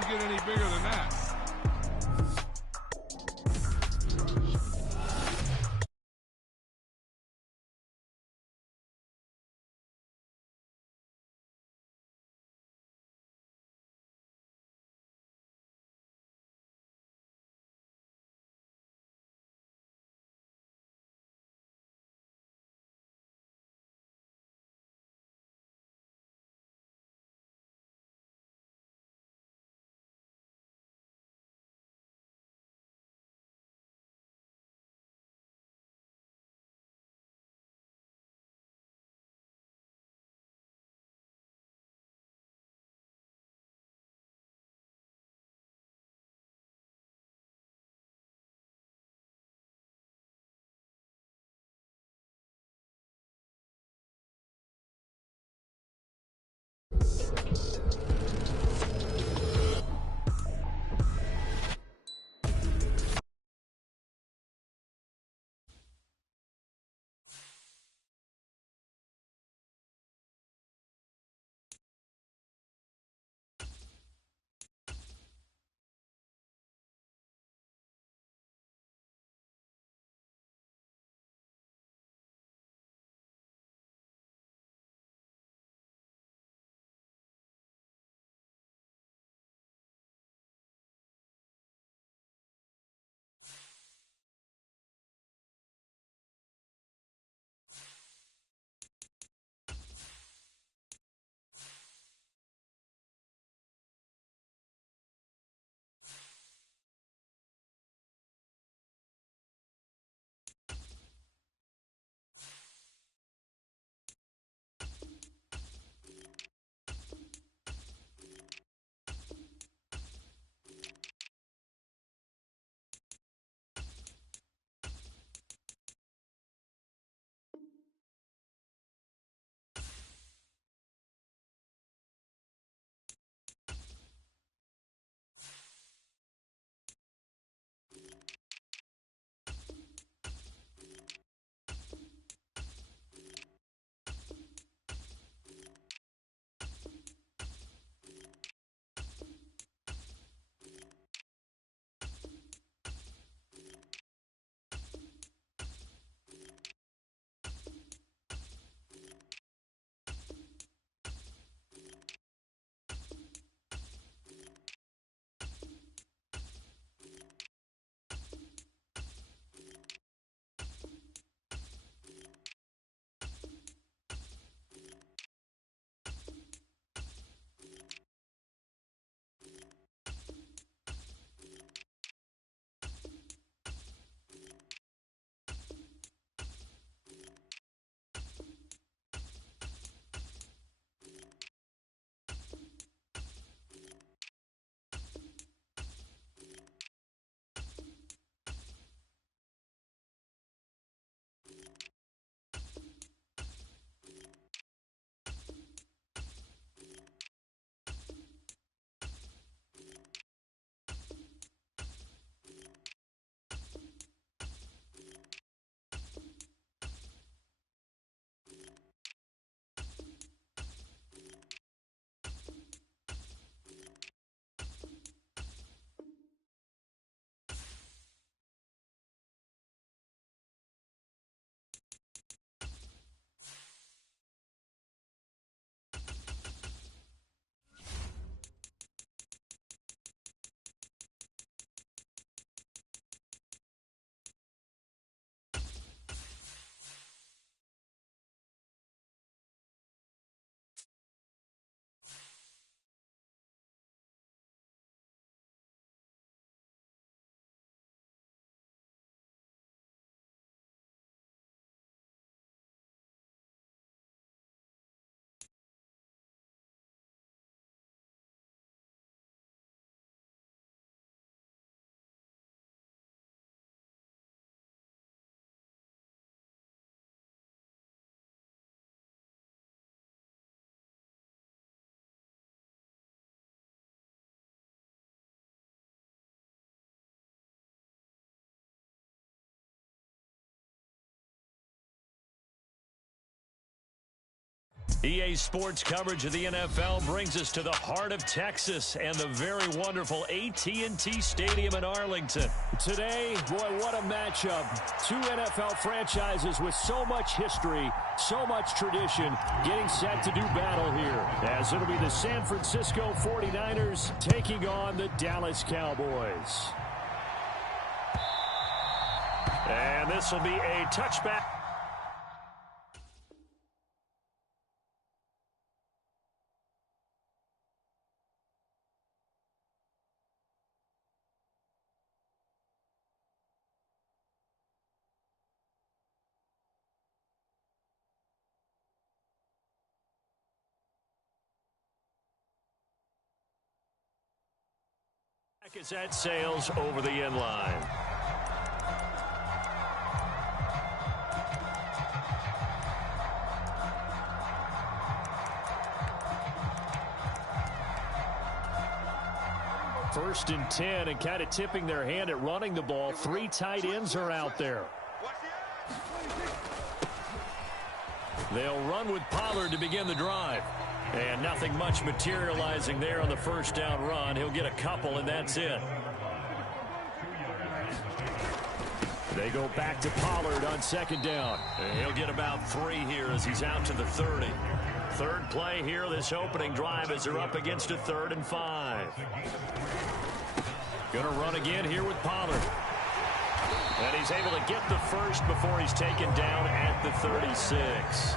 don't get any bigger than that. EA Sports coverage of the NFL brings us to the heart of Texas and the very wonderful AT&T Stadium in Arlington. Today, boy, what a matchup. Two NFL franchises with so much history, so much tradition, getting set to do battle here. As it'll be the San Francisco 49ers taking on the Dallas Cowboys. And this will be a touchback. As that sails over the end line. First and 10, and kind of tipping their hand at running the ball. Three tight ends are out there. They'll run with Pollard to begin the drive. And nothing much materializing there on the first down run. He'll get a couple, and that's it. They go back to Pollard on second down. And he'll get about 3 here as he's out to the 30. Third play here, this opening drive as they're up against a 3rd and 5. Going to run again here with Pollard. And he's able to get the first before he's taken down at the 36.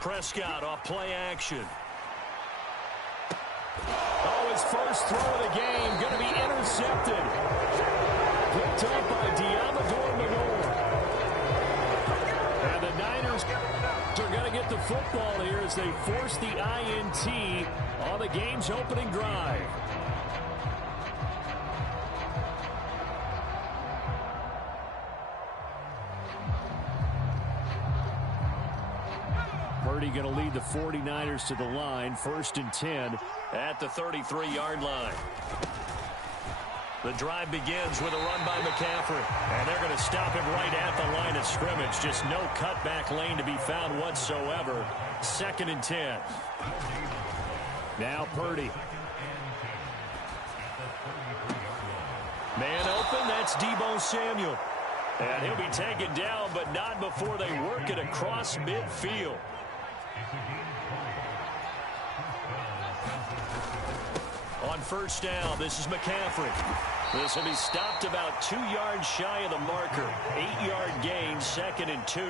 Prescott off play action. Oh, his first throw of the game going to be intercepted. Picked up by Diamador Manor. And the Niners are going to get the football here as they force the INT on the game's opening drive. Purdy going to lead the 49ers to the line. 1st and 10 at the 33-yard line. The drive begins with a run by McCaffrey. And they're going to stop him right at the line of scrimmage. Just no cutback lane to be found whatsoever. 2nd and 10. Now Purdy. Man open, that's Deebo Samuel. And he'll be taken down, but not before they work it across midfield. On first down, this is McCaffrey. This will be stopped about 2 yards shy of the marker. 8-yard gain, 2nd and 2.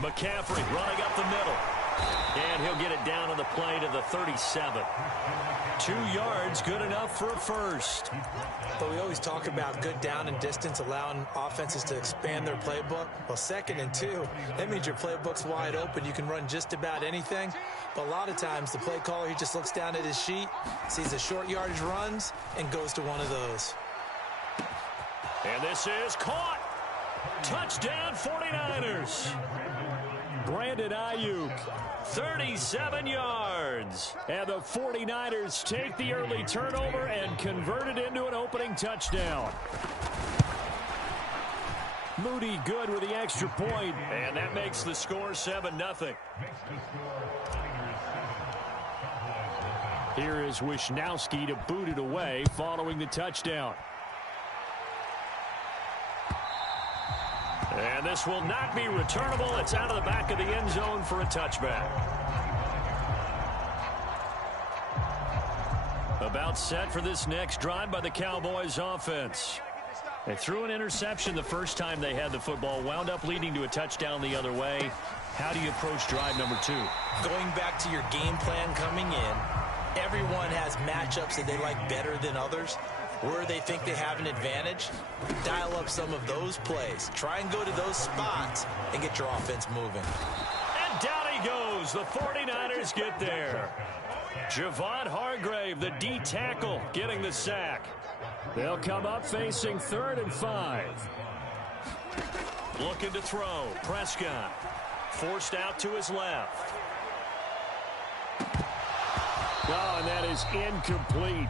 McCaffrey running up the middle. And he'll get it down on the play to the 37. 2 yards, good enough for a first. But we always talk about good down and distance, allowing offenses to expand their playbook. Well, 2nd and 2, that means your playbook's wide open. You can run just about anything. But a lot of times, the play caller, he just looks down at his sheet, sees the short yardage runs, and goes to one of those. And this is caught. Touchdown, 49ers. Brandon Ayuk. 37 yards. And the 49ers take the early turnover and convert it into an opening touchdown. Moody good with the extra point. And that makes the score 7-0. Here is Wisnowski to boot it away following the touchdown. And this will not be returnable. It's out of the back of the end zone for a touchback. About set for this next drive by the Cowboys offense. They threw an interception the first time they had the football, wound up leading to a touchdown the other way. How do you approach drive number 2? Going back to your game plan coming in, everyone has matchups that they like better than others. Where they think they have an advantage, dial up some of those plays. Try and go to those spots and get your offense moving. And down he goes. The 49ers get there. Javon Hargrave, the D tackle, getting the sack. They'll come up facing 3rd and 5. Looking to throw. Prescott forced out to his left. Oh, and that is incomplete.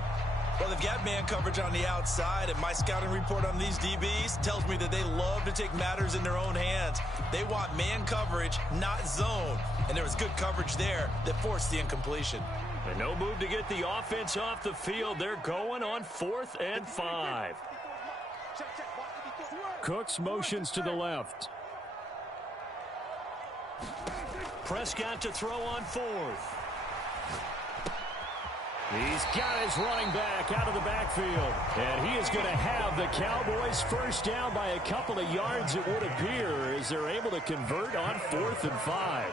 Well, they've got man coverage on the outside, and my scouting report on these DBs tells me that they love to take matters in their own hands. They want man coverage, not zone. And there was good coverage there that forced the incompletion. And no move to get the offense off the field. They're going on 4th and 5. Cooks motions to the left. Prescott to throw on 4th. He's got his running back out of the backfield. And he is going to have the Cowboys first down by a couple of yards, it would appear, as they're able to convert on 4th and 5.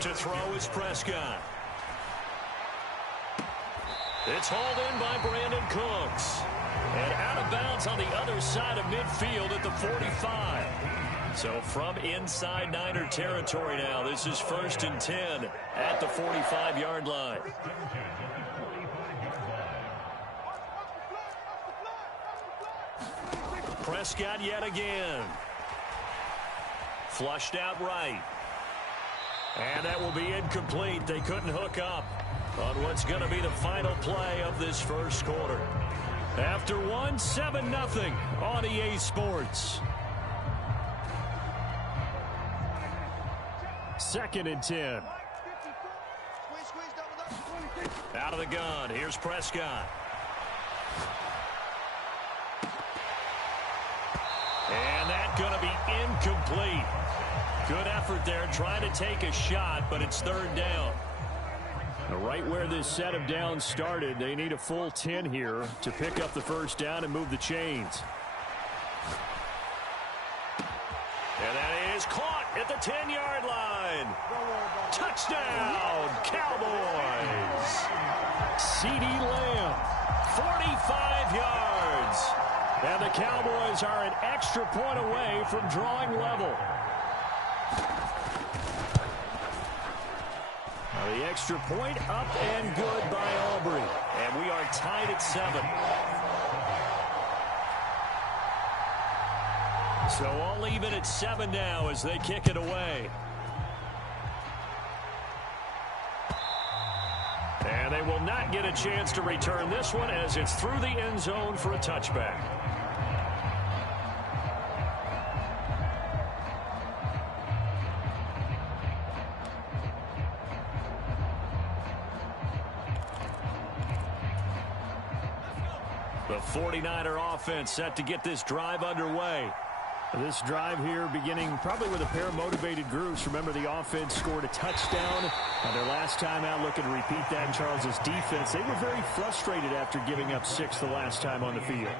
To throw is Prescott. It's hauled in by Brandon Cooks. And out of bounds on the other side of midfield at the 45. So from inside Niner territory now, this is 1st and 10 at the 45-yard line. Prescott yet again. Flushed out right. And that will be incomplete. They couldn't hook up on what's going to be the final play of this first quarter. After 7-0 on EA Sports. 2nd and 10. Out of the gun. Here's Prescott. And that's going to be incomplete. Good effort there trying to take a shot, but it's 3rd down. Right where this set of downs started, they need a full 10 here to pick up the first down and move the chains. And that is caught at the 10-yard line. Touchdown, Cowboys. CeeDee Lamb, 45 yards. And the Cowboys are an extra point away from drawing level. The extra point up and good by Aubrey. And we are tied at 7. So all even at 7 now as they kick it away. And they will not get a chance to return this one as it's through the end zone for a touchback. The 49er offense set to get this drive underway. This drive here beginning probably with a pair of motivated groups. Remember, the offense scored a touchdown on their last time out. Looking to repeat that in Charles's defense. They were very frustrated after giving up 6 the last time on the field.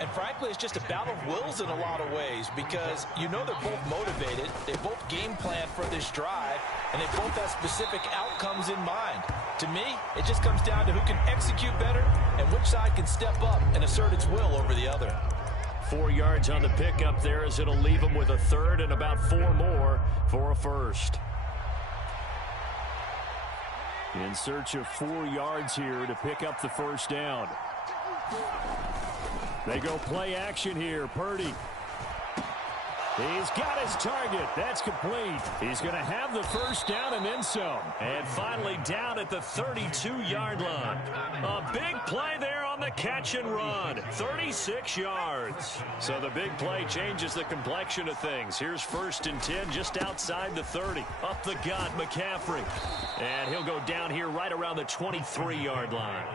And frankly, it's just a battle of wills in a lot of ways because you know they're both motivated. They both game plan for this drive, and they both have specific outcomes in mind. To me, it just comes down to who can execute better and which side can step up and assert its will over the other. 4 yards on the pickup there as it'll leave them with a 3rd and about 4 more for a first. In search of 4 yards here to pick up the first down. They go play action here. Purdy. He's got his target. That's complete. He's going to have the first down and then some. And finally down at the 32-yard line. A big play there on the catch and run. 36 yards. So the big play changes the complexion of things. Here's 1st and 10 just outside the 30. Up the gut, McCaffrey. And he'll go down here right around the 23-yard line.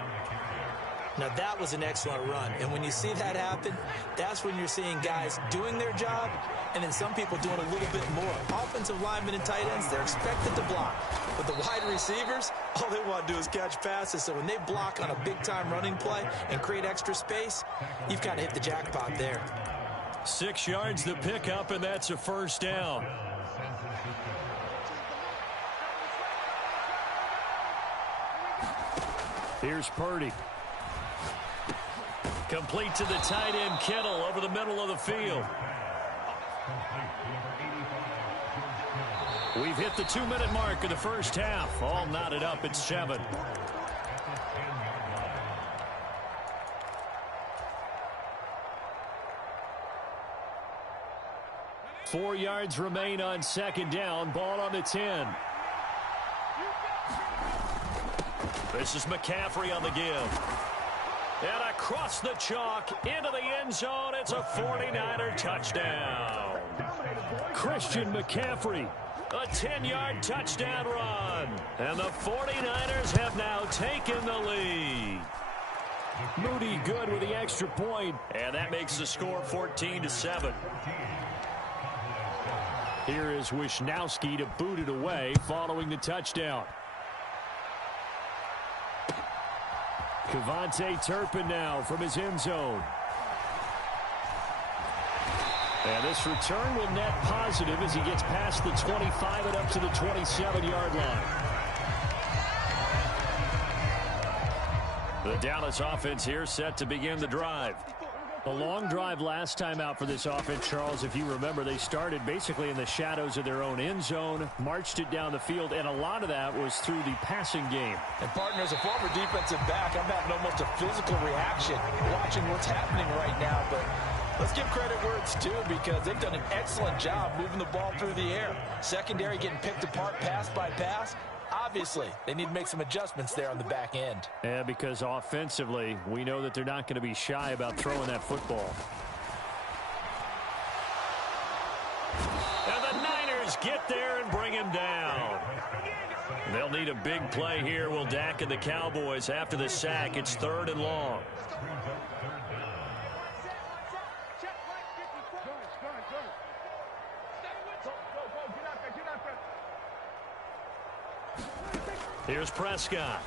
Now, that was an excellent run. And when you see that happen, that's when you're seeing guys doing their job and then some people doing a little bit more. Offensive linemen and tight ends, they're expected to block. But the wide receivers, all they want to do is catch passes. So when they block on a big-time running play and create extra space, you've kind of hit the jackpot there. 6 yards to pick up, and that's a first down. Here's Purdy. Complete to the tight end, Kittle, over the middle of the field. We've hit the 2-minute mark of the first half. All knotted up at 7. 4 yards remain on second down. Ball on the 10. This is McCaffrey on the give. And across the chalk into the end zone. It's a 49er touchdown. Christian McCaffrey. A 10-yard touchdown run. And the 49ers have now taken the lead. Moody good with the extra point. And that makes the score 14-7. Here is Wisnowski to boot it away following the touchdown. Kevontae Turpin now from his end zone. And this return will net positive as he gets past the 25 and up to the 27-yard line. The Dallas offense here set to begin the drive. A long drive last time out for this offense, Charles. If you remember, they started basically in the shadows of their own end zone, marched it down the field, and a lot of that was through the passing game. And, partner, as a former defensive back, I'm having almost a physical reaction watching what's happening right now. But let's give credit where it's due because they've done an excellent job moving the ball through the air. Secondary getting picked apart pass by pass. Obviously, they need to make some adjustments there on the back end. Yeah, because offensively, we know that they're not going to be shy about throwing that football. And the Niners get there and bring him down. They'll need a big play here, will Dak and the Cowboys. After the sack, it's 3rd and long. Here's Prescott.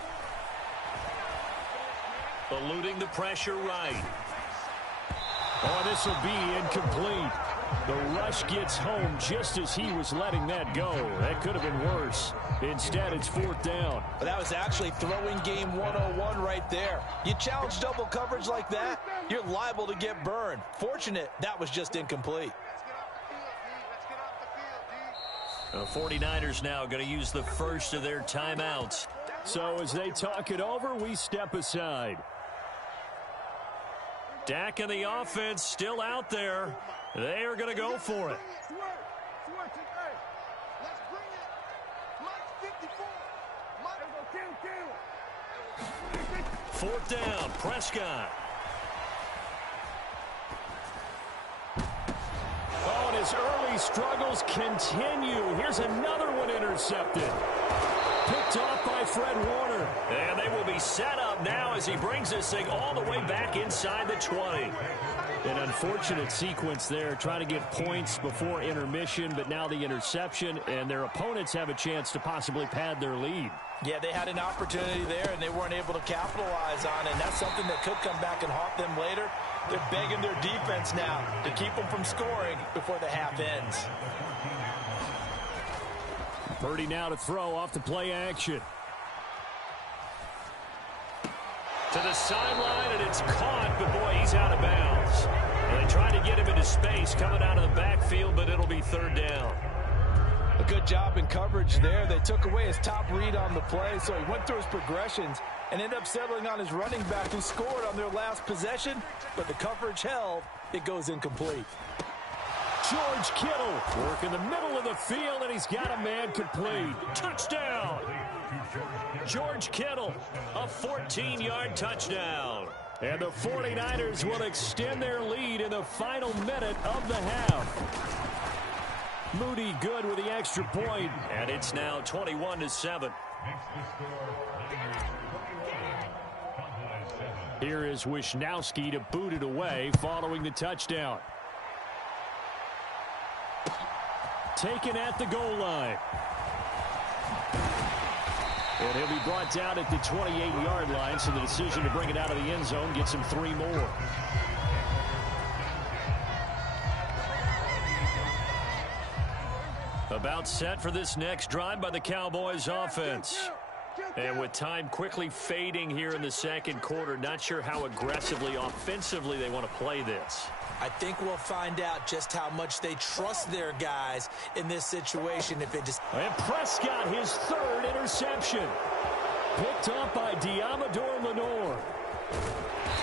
Eluding the pressure right. Oh, this will be incomplete. The rush gets home just as he was letting that go. That could have been worse. Instead, it's 4th down. But that was actually throwing game 101 right there. You challenge double coverage like that, you're liable to get burned. Fortunate that was just incomplete. The 49ers now going to use the first of their timeouts. So as they talk it over, we step aside. Dak and the offense still out there. They are going to go for it. 4th down, Prescott. Oh, and his early struggles continue. Here's another one intercepted. Picked off by Fred Warner. And they will be set up now as he brings this thing all the way back inside the 20. An unfortunate sequence there, trying to get points before intermission, but now the interception, and their opponents have a chance to possibly pad their lead. Yeah, they had an opportunity there, and they weren't able to capitalize on it, and that's something that could come back and haunt them later. They're begging their defense now to keep them from scoring before the half ends. Purdy now to throw off the play action. To the sideline, and it's caught, but boy, he's out of bounds. And they try to get him into space coming out of the backfield, but it'll be 3rd down. A good job in coverage there. They took away his top read on the play, so he went through his progressions and ended up settling on his running back who scored on their last possession, but the coverage held. It goes incomplete. George Kittle work in the middle of the field, and he's got a man complete. Touchdown! George Kittle, a 14-yard touchdown. And the 49ers will extend their lead in the final minute of the half. Moody good with the extra point. And it's now 21-7. Here is Wisnowski to boot it away following the touchdown. Taken at the goal line. And he'll be brought down at the 28-yard line, so the decision to bring it out of the end zone gets him 3 more. About set for this next drive by the Cowboys offense. And with time quickly fading here in the second quarter, not sure how aggressively, offensively they want to play this. I think we'll find out just how much they trust their guys in this situation. If it just And Prescott, his 3rd interception. Picked up by Diamador Lenore.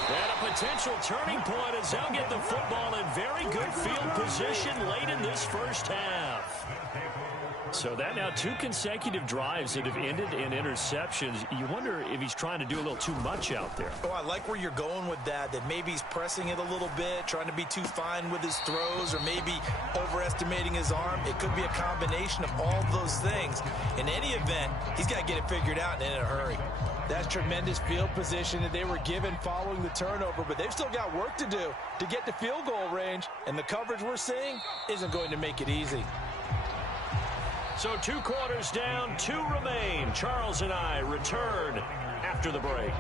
And a potential turning point as they'll get the football in very good field position late in this first half. So that now 2 consecutive drives that have ended in interceptions. You wonder if he's trying to do a little too much out there. Oh, I like where you're going with that maybe he's pressing it a little bit, trying to be too fine with his throws, or maybe overestimating his arm. It could be a combination of all those things. In any event, he's got to get it figured out and in a hurry. That's tremendous field position that they were given following the turnover, but they've still got work to do to get to field goal range, and the coverage we're seeing isn't going to make it easy. So 2 quarters down, 2 remain. Charles and I return after the break.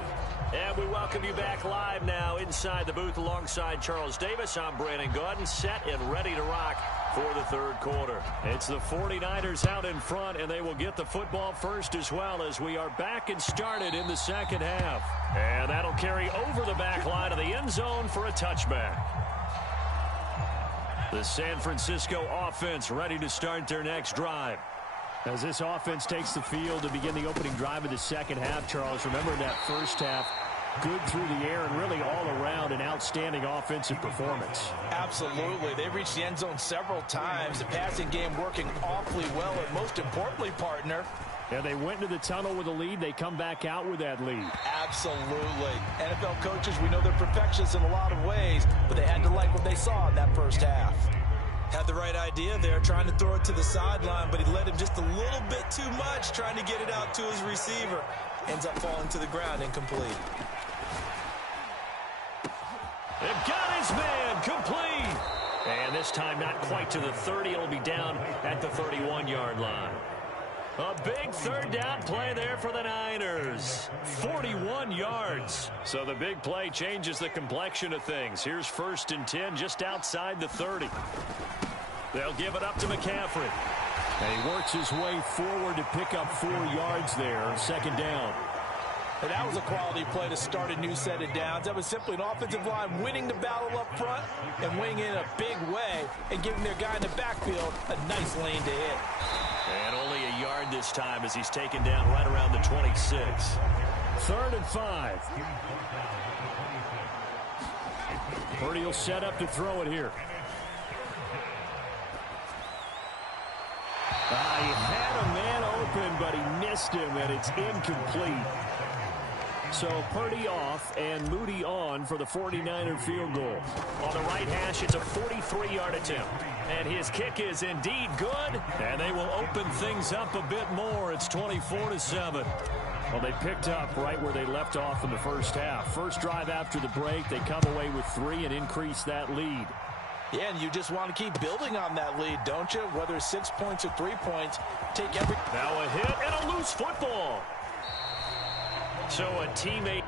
And we welcome you back live now inside the booth alongside Charles Davis. I'm Brandon Gaudin, set and ready to rock for the 3rd quarter. It's the 49ers out in front, and they will get the football first as well as we are back and started in the 2nd half. And that'll carry over the back line of the end zone for a touchback. The San Francisco offense ready to start their next drive. As this offense takes the field to begin the opening drive of the 2nd half, Charles, remember in that first half, good through the air and really all around an outstanding offensive performance. Absolutely. They reached the end zone several times. The passing game working awfully well, and most importantly, partner, Yeah, they went into the tunnel with a lead. They come back out with that lead. Absolutely. NFL coaches, we know they're perfectionists in a lot of ways, but they had to like what they saw in that first half. Had the right idea there, trying to throw it to the sideline, but he let him just a little bit too much, trying to get it out to his receiver. Ends up falling to the ground, incomplete. They've got his man, complete. And this time not quite to the 30. It'll be down at the 31-yard line. A big 3rd down play there for the Niners. 41 yards. So the big play changes the complexion of things. Here's 1st and 10 just outside the 30. They'll give it up to McCaffrey. And he works his way forward to pick up 4 yards there. 2nd down. And that was a quality play to start a new set of downs. That was simply an offensive line winning the battle up front and winning in a big way and giving their guy in the backfield a nice lane to hit. And only a yard this time as he's taken down right around the 26. 3rd and 5. Purdy will set up to throw it here. He had a man open, but he missed him, and it's incomplete. So Purdy off and Moody on for the 49er field goal. On the right hash, it's a 43-yard attempt. And his kick is indeed good. And they will open things up a bit more. It's 24-7. Well, they picked up right where they left off in the first half. First drive after the break, they come away with 3 and increase that lead. Yeah, and you just want to keep building on that lead, don't you? Whether it's 6 points or 3 points, take every... Now a hit and a loose football. So a teammate...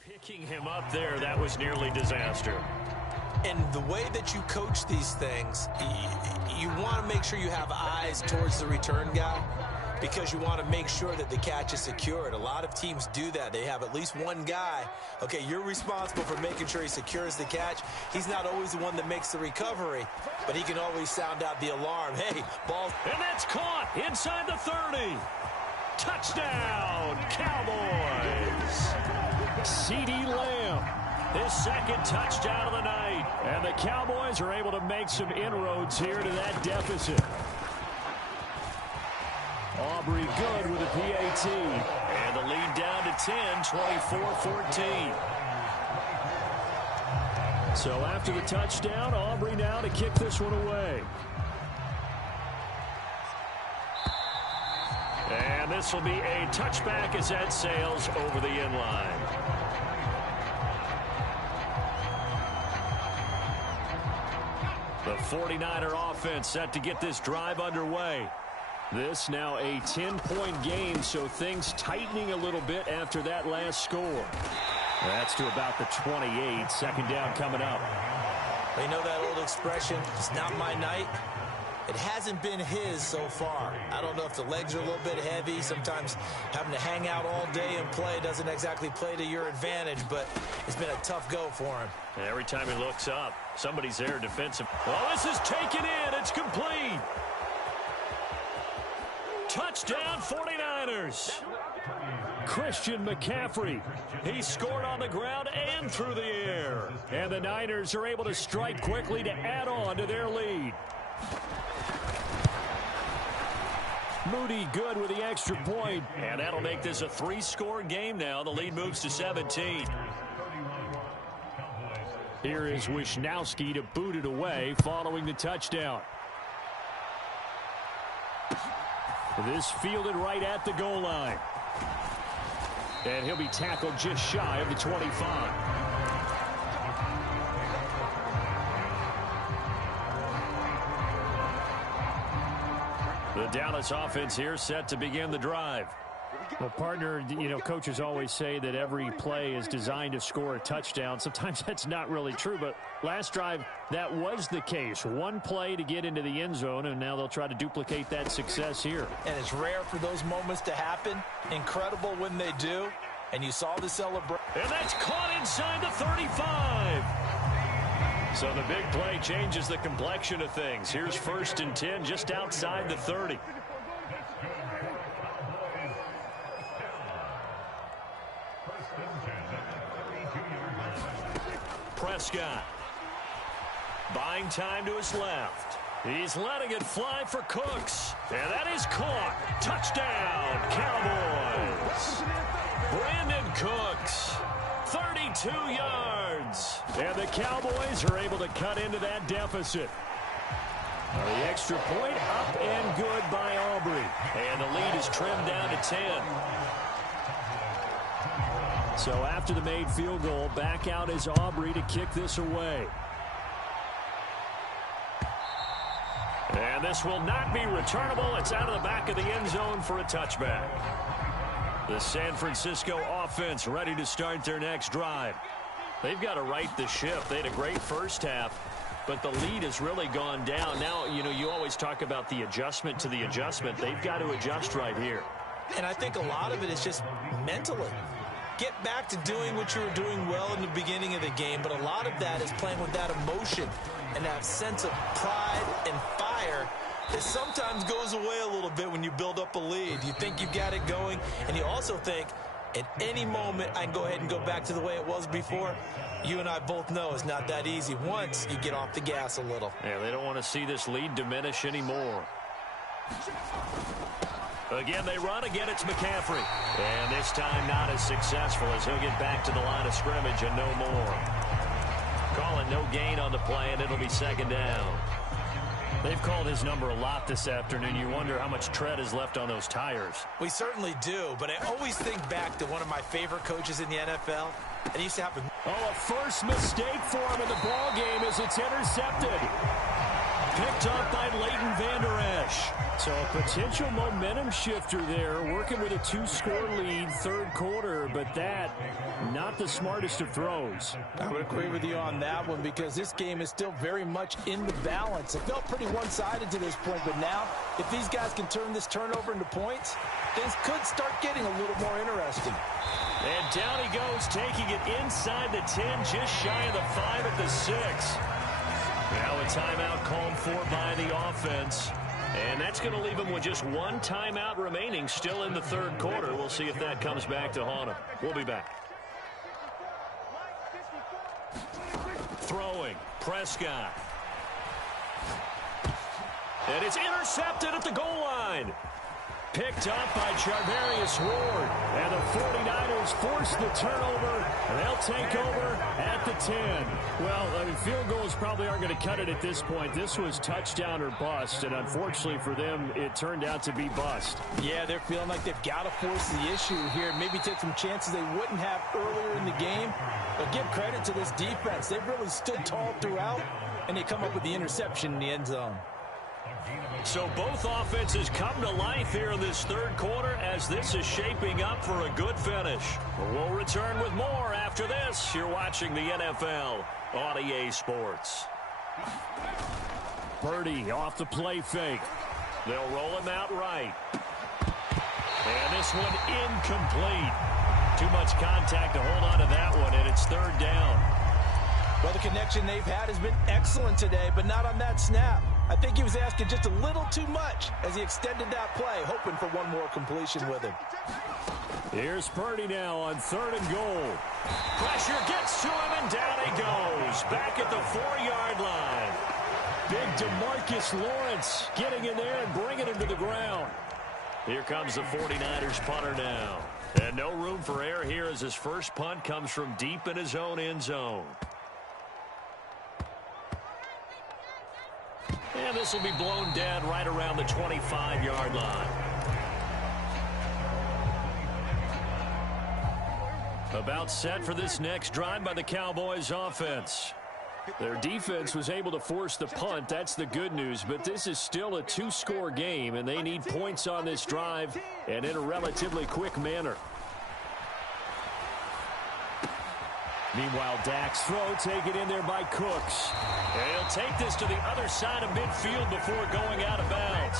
Picking him up there, that was nearly disaster. And the way that you coach these things, you want to make sure you have eyes towards the return guy because you want to make sure that the catch is secured. A lot of teams do that. They have at least one guy. Okay, you're responsible for making sure he secures the catch. He's not always the one that makes the recovery, but he can always sound out the alarm. Hey, ball. And that's caught inside the 30. Touchdown, Cowboys. CeeDee Lamb, his 2nd touchdown of the night. And the Cowboys are able to make some inroads here to that deficit. Aubrey good with a PAT. And the lead down to 10, 24-14. So after the touchdown, Aubrey now to kick this one away. And this will be a touchback as that sails over the end line. The 49er offense set to get this drive underway. This now a 10-point game, so things tightening a little bit after that last score. That's to about the 28. 2nd down coming up. They know that old expression, it's not my night. It hasn't been his so far. I don't know if the legs are a little bit heavy. Sometimes having to hang out all day and play doesn't exactly play to your advantage, but it's been a tough go for him. And every time he looks up, somebody's there defensive. Oh, this is taken in. It's complete. Touchdown 49ers. Christian McCaffrey. He scored on the ground and through the air. And the Niners are able to strike quickly to add on to their lead. Moody good with the extra point. And that'll make this a 3-score game now. The lead moves to 17. Here is Wisnowski to boot it away following the touchdown. This fielded right at the goal line. And he'll be tackled just shy of the 25. The Dallas offense here set to begin the drive. Well, partner, you know, coaches always say that every play is designed to score a touchdown. Sometimes that's not really true, but last drive, that was the case. One play to get into the end zone, and now they'll try to duplicate that success here. And it's rare for those moments to happen. Incredible when they do. And you saw the celebration. And that's caught inside the 35. So the big play changes the complexion of things. Here's 1st and 10 just outside the 30. Prescott. Buying time to his left. He's letting it fly for Cooks. And that is caught. Touchdown, Cowboys. Brandon Cooks. 32 yards. And the Cowboys are able to cut into that deficit. The extra point up and good by Aubrey. And the lead is trimmed down to 10. So after the made field goal, back out is Aubrey to kick this away. And this will not be returnable. It's out of the back of the end zone for a touchback. The San Francisco offense ready to start their next drive. They've got to right the ship. They had a great first half, but the lead has really gone down. Now, you know, you always talk about the adjustment to the adjustment. They've got to adjust right here. And I think a lot of it is just mentally. Get back to doing what you were doing well in the beginning of the game, but a lot of that is playing with that emotion and that sense of pride and fire that sometimes goes away a little bit when you build up a lead. You think you've got it going, and you also think at any moment I can go ahead and go back to the way it was before. You and I both know it's not that easy once you get off the gas a little. Yeah, they don't want to see this lead diminish anymore. Again, they run. Again, it's McCaffrey. And this time not as successful as he'll get back to the line of scrimmage and no more. Calling no gain on the play, and it'll be 2nd down. They've called his number a lot this afternoon. You wonder how much tread is left on those tires. We certainly do, but I always think back to one of my favorite coaches in the NFL. And he used to have a first mistake for him in the ball game as it's intercepted. Picked up by Leighton Vander Esch. So a potential momentum shifter there, working with a 2-score lead, 3rd quarter, but that, not the smartest of throws. I would agree with you on that one because this game is still very much in the balance. It felt pretty one-sided to this point, but now, if these guys can turn this turnover into points, things could start getting a little more interesting. And down he goes, taking it inside the 10, just shy of the 5 at the 6. Now a timeout called for by the offense. And that's going to leave him with just one timeout remaining still in the 3rd quarter. We'll see if that comes back to haunt him. We'll be back. Throwing, Prescott. And it's intercepted at the goal line. Picked up by Charvarius Ward. And the 49ers force the turnover. They'll take over at the 10. Well, I mean, field goals probably aren't going to cut it at this point. This was touchdown or bust, and unfortunately for them, it turned out to be bust. Yeah, they're feeling like they've got to force the issue here. Maybe take some chances they wouldn't have earlier in the game. But give credit to this defense. They've really stood tall throughout, and they come up with the interception in the end zone. So both offenses come to life here in this 3rd quarter as this is shaping up for a good finish. We'll return with more after this. You're watching the NFL on EA Sports. Purdy off the play fake. They'll roll him out right. And this one incomplete. Too much contact to hold on to that one, and it's third down. Well, the connection they've had has been excellent today, but not on that snap. I think he was asking just a little too much as he extended that play, hoping for one more completion with him. Here's Purdy now on 3rd and goal. Pressure gets to him, and down he goes. Back at the 4-yard line. Big DeMarcus Lawrence getting in there and bringing him to the ground. Here comes the 49ers punter now. And no room for error here as his first punt comes from deep in his own end zone. And this will be blown dead right around the 25-yard line. About set for this next drive by the Cowboys offense. Their defense was able to force the punt. That's the good news. But this is still a 2-score game, and they need points on this drive and in a relatively quick manner. Meanwhile, Dak's throw taken in there by Cooks. And he'll take this to the other side of midfield before going out of bounds.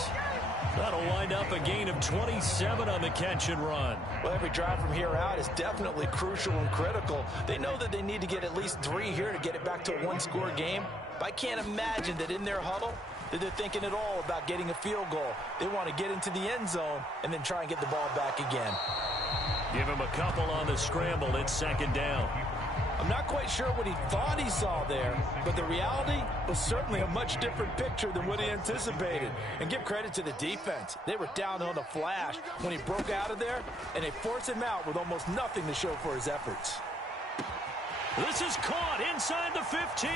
That'll wind up a gain of 27 on the catch and run. Well, every drive from here out is definitely crucial and critical. They know that they need to get at least 3 here to get it back to a 1-score game. But I can't imagine that in their huddle that they're thinking at all about getting a field goal. They want to get into the end zone and then try and get the ball back again. Give him a couple on the scramble. It's 2nd down. I'm not quite sure what he thought he saw there, but the reality was certainly a much different picture than what he anticipated. And give credit to the defense. They were down on the flash when he broke out of there, and they forced him out with almost nothing to show for his efforts. This is caught inside the 15.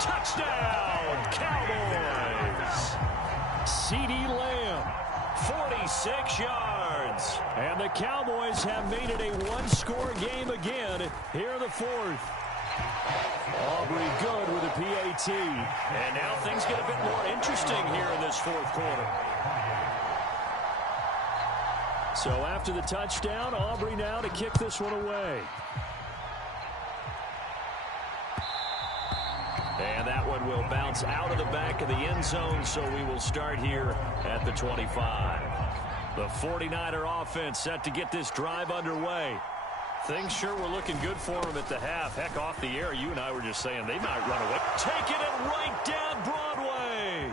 Touchdown, Cowboys. CeeDee Lamb. 46 yards. And the Cowboys have made it a 1-score game again here in the 4th. Aubrey good with a PAT. And now things get a bit more interesting here in this 4th quarter. So after the touchdown, Aubrey now to kick this one away. And that one will bounce out of the back of the end zone, so we will start here at the 25. The 49er offense set to get this drive underway. Things sure were looking good for them at the half. Heck, off the air, you and I were just saying they might run away. Taking it right down Broadway.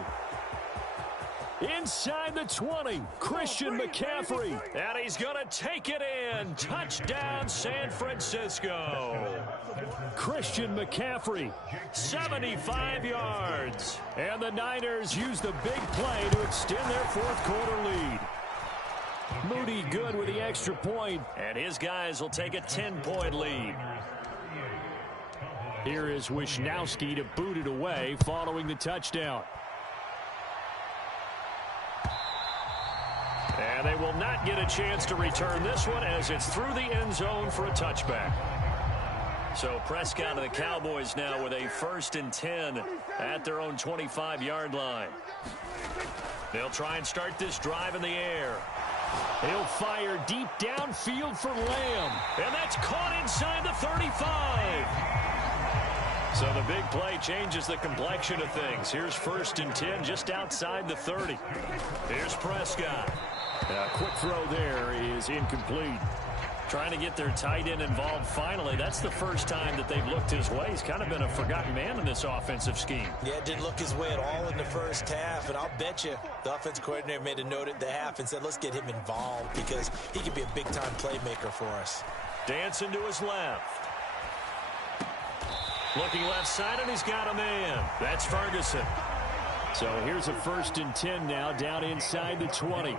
Inside the 20, Christian McCaffrey. And he's going to take it in. Touchdown, San Francisco. Christian McCaffrey. 75 yards. And the Niners use the big play to extend their 4th quarter lead. Moody good with the extra point. And his guys will take a 10-point lead. Here is Wisnowski to boot it away following the touchdown. And they will not get a chance to return this one as it's through the end zone for a touchback. So Prescott and the Cowboys now with a 1st and 10 at their own 25-yard line. They'll try and start this drive in the air. He'll fire deep downfield for Lamb. And that's caught inside the 35. So the big play changes the complexion of things. Here's 1st and 10 just outside the 30. Here's Prescott. A quick throw there is incomplete. Trying to get their tight end involved finally. That's the first time that they've looked his way. He's kind of been a forgotten man in this offensive scheme. Yeah, it didn't look his way at all in the first half, and I'll bet you the offensive coordinator made a note at the half and said, let's get him involved because he could be a big-time playmaker for us. Dancing to his left. Looking left side, and he's got a man. That's Ferguson. So here's a 1st and 10 now down inside the 20.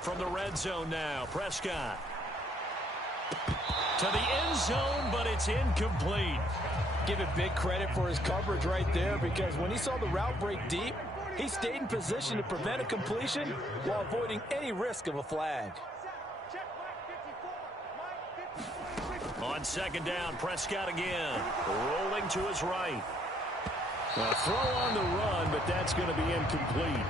From the red zone now, Prescott. To the end zone, but it's incomplete. Give it big credit for his coverage right there because when he saw the route break deep, he stayed in position to prevent a completion while avoiding any risk of a flag. On 2nd down, Prescott again. Rolling to his right. A throw on the run, but that's going to be incomplete.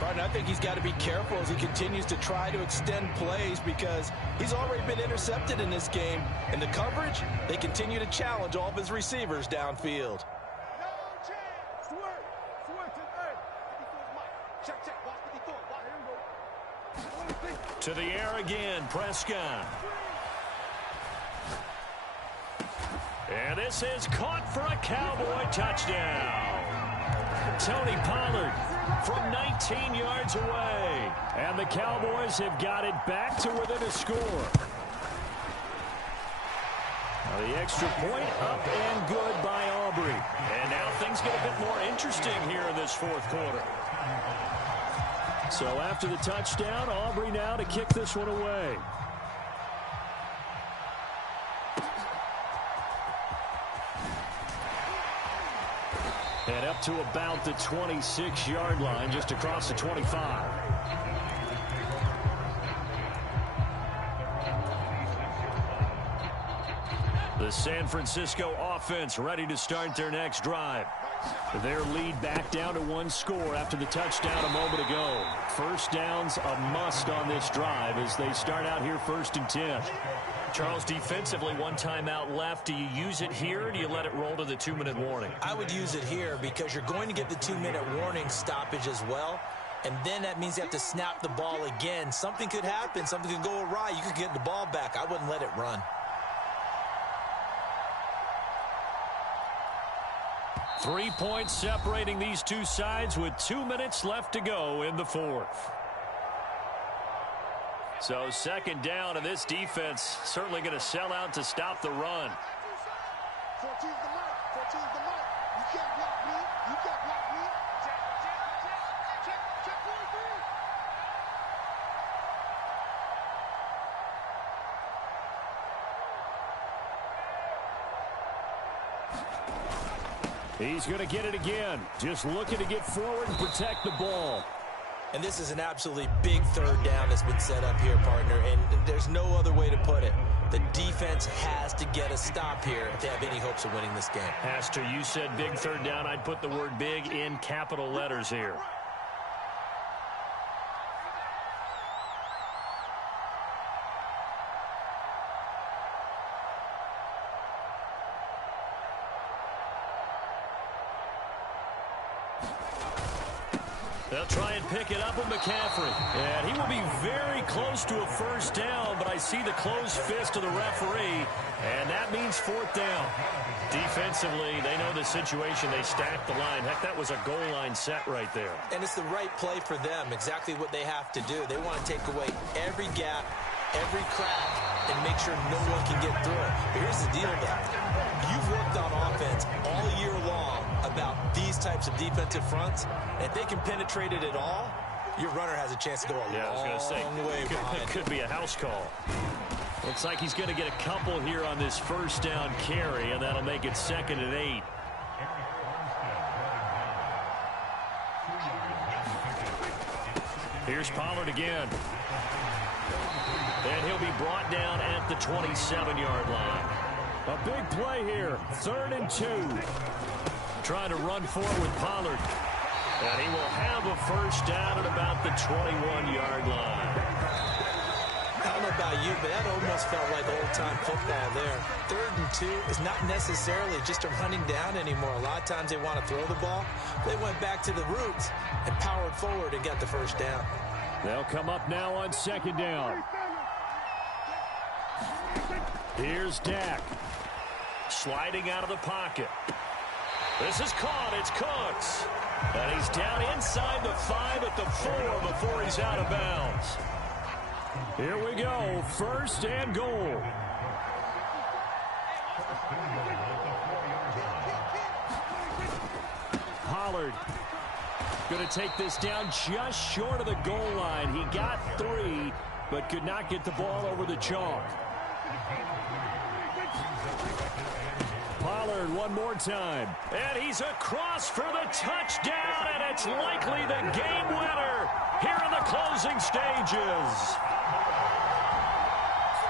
Pardon, I think he's got to be careful as he continues to try to extend plays because he's already been intercepted in this game. And the coverage, they continue to challenge all of his receivers downfield. To the air again, Prescott. And this is caught for a Cowboy touchdown. Tony Pollard from 19 yards away. And the Cowboys have got it back to within a score. Now the extra point up and good by Aubrey. And now things get a bit more interesting here in this fourth quarter. So after the touchdown, Aubrey now to kick this one away. And up to about the 26-yard line, just across the 25. The San Francisco offense ready to start their next drive. Their lead back down to one score after the touchdown a moment ago. First down's a must on this drive as they start out here 1st and 10. Charles, defensively, one timeout left. Do you use it here or do you let it roll to the 2-minute warning? I would use it here because you're going to get the 2-minute warning stoppage as well. And then that means you have to snap the ball again. Something could happen. Something could go awry. You could get the ball back. I wouldn't let it run. 3 points separating these two sides with 2 minutes left to go in the fourth. So second down, and this defense certainly going to sell out to stop the run. 14's the mark. 14's the mark. You can't block me. You can't block me. Check 43. He's going to get it again. Just looking to get forward and protect the ball. And this is an absolutely big third down that's been set up here, partner, and there's no other way to put it. The defense has to get a stop here if they have any hopes of winning this game. Pastor, you said big third down. I'd put the word big in capital letters here. They'll try and pick it up with McCaffrey. And he will be very close to a first down, but I see the closed fist of the referee, and that means fourth down. Defensively, they know the situation. They stack the line. Heck, that was a goal line set right there. And it's the right play for them, exactly what they have to do. They want to take away every gap, every crack, and make sure no one can get through it. But here's the deal, though. You've worked on offense all year long about these types of defensive fronts. If they can penetrate it at all, your runner has a chance to go a long way behind. It could be a house call. Looks like he's going to get a couple here on this first down carry, and that'll make it 2nd and 8. Here's Pollard again. And he'll be brought down at the 27-yard line. A big play here, 3rd and 2. Trying to run forward with Pollard. And he will have a first down at about the 21-yard line. I don't know about you, but that almost felt like old-time football there. 3rd and 2 is not necessarily just a running down anymore. A lot of times they want to throw the ball. They went back to the roots and powered forward and got the first down. They'll come up now on 2nd down. Here's Dak. Sliding out of the pocket. This is caught. It's Cooks. And he's down inside the 5 at the 4 before he's out of bounds. Here we go. 1st and goal. Pollard going to take this down just short of the goal line. He got 3, but could not get the ball over the chalk. Pollard one more time. And he's across for the touchdown, and it's likely the game winner here in the closing stages.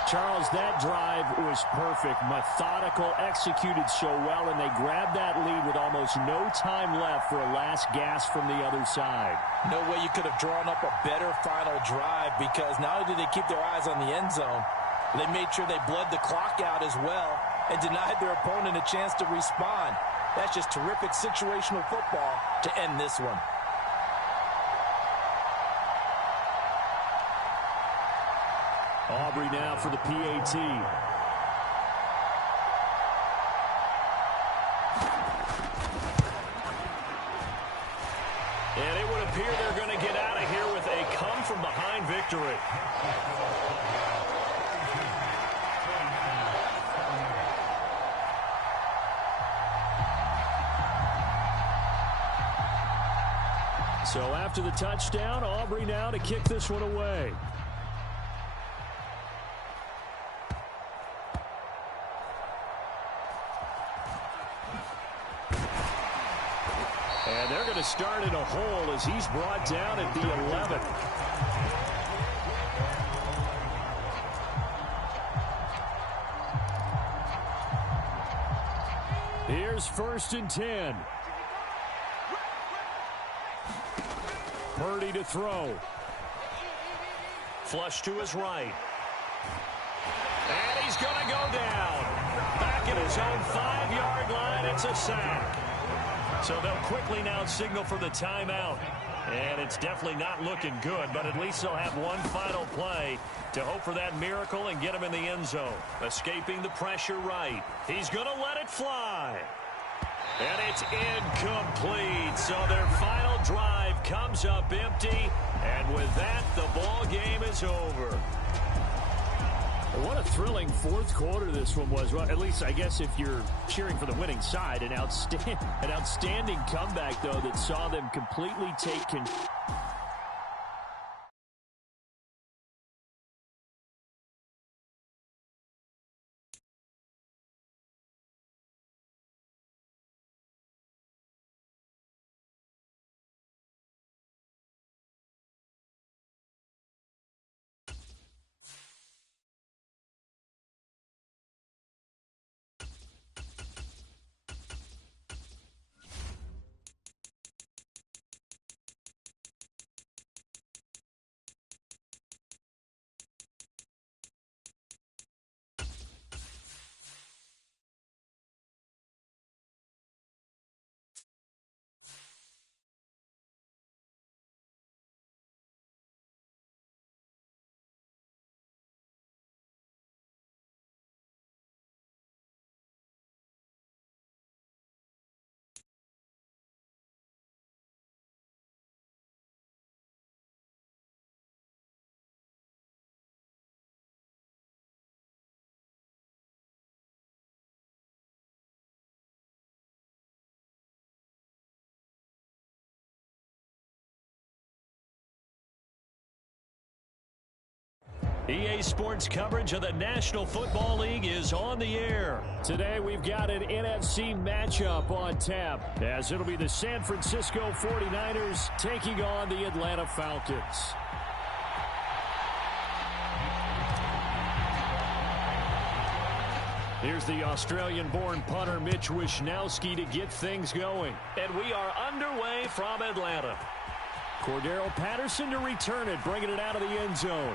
Charles, that drive was perfect, methodical, executed so well, and they grabbed that lead with almost no time left for a last gasp from the other side. No way you could have drawn up a better final drive, because not only did they keep their eyes on the end zone, they made sure they bled the clock out as well and denied their opponent a chance to respond. That's just terrific situational football to end this one. Aubrey now for the PAT. And it would appear they're going to get out of here with a come-from-behind victory. So after the touchdown, Aubrey now to kick this one away. And they're going to start in a hole as he's brought down at the 11. Here's 1st and 10. Purdy to throw. Flush to his right. And he's going to go down. Back at his own 5-yard line. It's a sack. So they'll quickly now signal for the timeout. And it's definitely not looking good, but at least they'll have one final play to hope for that miracle and get him in the end zone. Escaping the pressure right. He's going to let it fly. And it's incomplete. So their final drive comes up empty. And with that, the ball game is over. What a thrilling fourth quarter this one was. Well, at least I guess if you're cheering for the winning side, an outstanding comeback, though, that saw them completely take control. EA Sports coverage of the National Football League is on the air. Today we've got an NFC matchup on tap, as it'll be the San Francisco 49ers taking on the Atlanta Falcons. Here's the Australian-born punter Mitch Wishnowsky to get things going. And we are underway from Atlanta. Cordero Patterson to return it, bringing it out of the end zone.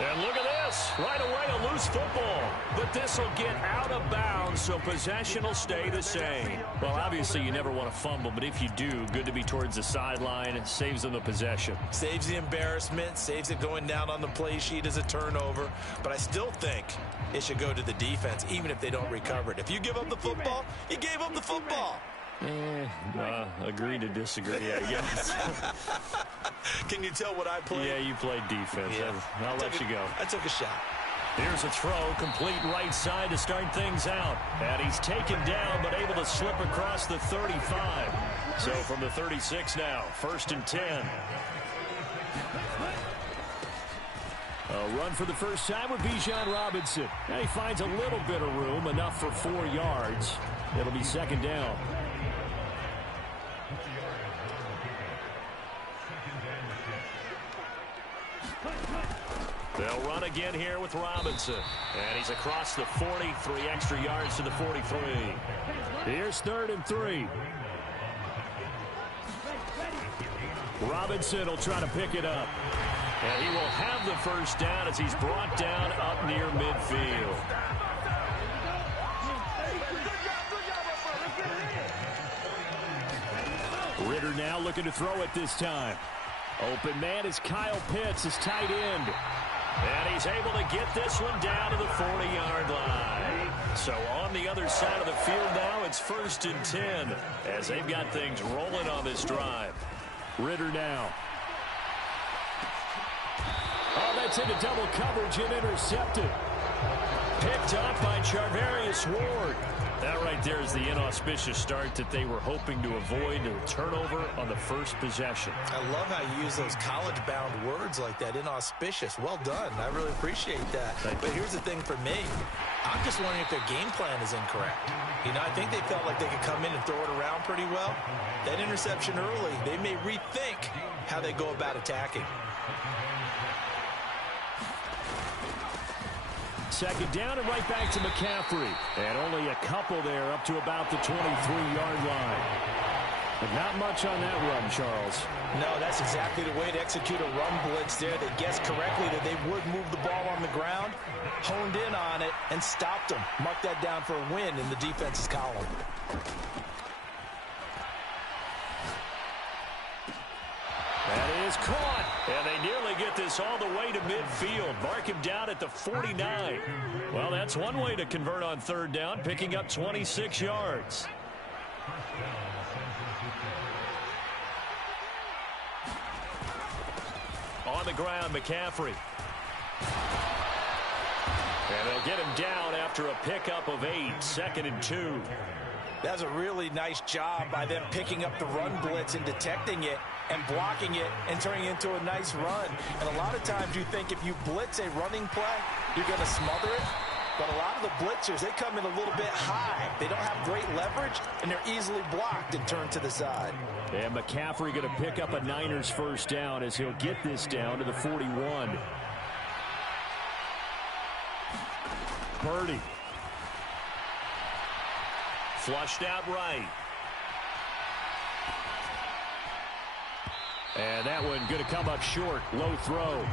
And look at this. Right away, a loose football. But this will get out of bounds, so possession will stay the same. Well, obviously, you never want to fumble, but if you do, good to be towards the sideline. It saves them the possession. Saves the embarrassment, saves it going down on the play sheet as a turnover. But I still think it should go to the defense, even if they don't recover it. If you give up the football, you gave up the football. Agree to disagree, I guess. Can you tell what I played? Yeah, you played defense. Yeah. I'll let you go. I took a shot. Here's a throw, complete right side to start things out. And he's taken down, but able to slip across the 35. So from the 36 now, 1st and 10. A run for the first time with Bijan Robinson. And he finds a little bit of room, enough for 4 yards. It'll be 2nd down. They'll run again here with Robinson. And he's across the 40, 3 extra yards to the 43. Here's 3rd and 3. Robinson will try to pick it up. And he will have the first down as he's brought down up near midfield. Ritter now looking to throw it this time. Open man is Kyle Pitts, his tight end. And he's able to get this one down to the 40-yard line. So on the other side of the field now, it's 1st and 10 as they've got things rolling on this drive. Ritter now. Oh, that's into double coverage and intercepted. Picked up by Charvarius Ward. That right there is the inauspicious start that they were hoping to avoid, a turnover on the first possession. I love how you use those college-bound words like that, inauspicious. Well done. I really appreciate that. But here's the thing for me. I'm just wondering if their game plan is incorrect. You know, I think they felt like they could come in and throw it around pretty well. That interception early, they may rethink how they go about attacking. Second down and right back to McCaffrey. And only a couple there up to about the 23-yard line. But not much on that run, Charles. No, that's exactly the way to execute a run blitz there. They guessed correctly that they would move the ball on the ground, honed in on it, and stopped them. Mark that down for a win in the defense's column. That is caught. And they nearly get this all the way to midfield. Mark him down at the 49. Well, that's one way to convert on third down, picking up 26 yards. On the ground, McCaffrey. And they'll get him down after a pickup of 8, 2nd and 2. That's a really nice job by them picking up the run blitz and detecting it and blocking it and turning it into a nice run. And a lot of times you think if you blitz a running play, you're going to smother it. But a lot of the blitzers, they come in a little bit high. They don't have great leverage, and they're easily blocked and turned to the side. And McCaffrey going to pick up a Niners first down as he'll get this down to the 41. Purdy. Flushed out right. And that one going to come up short. Low throw.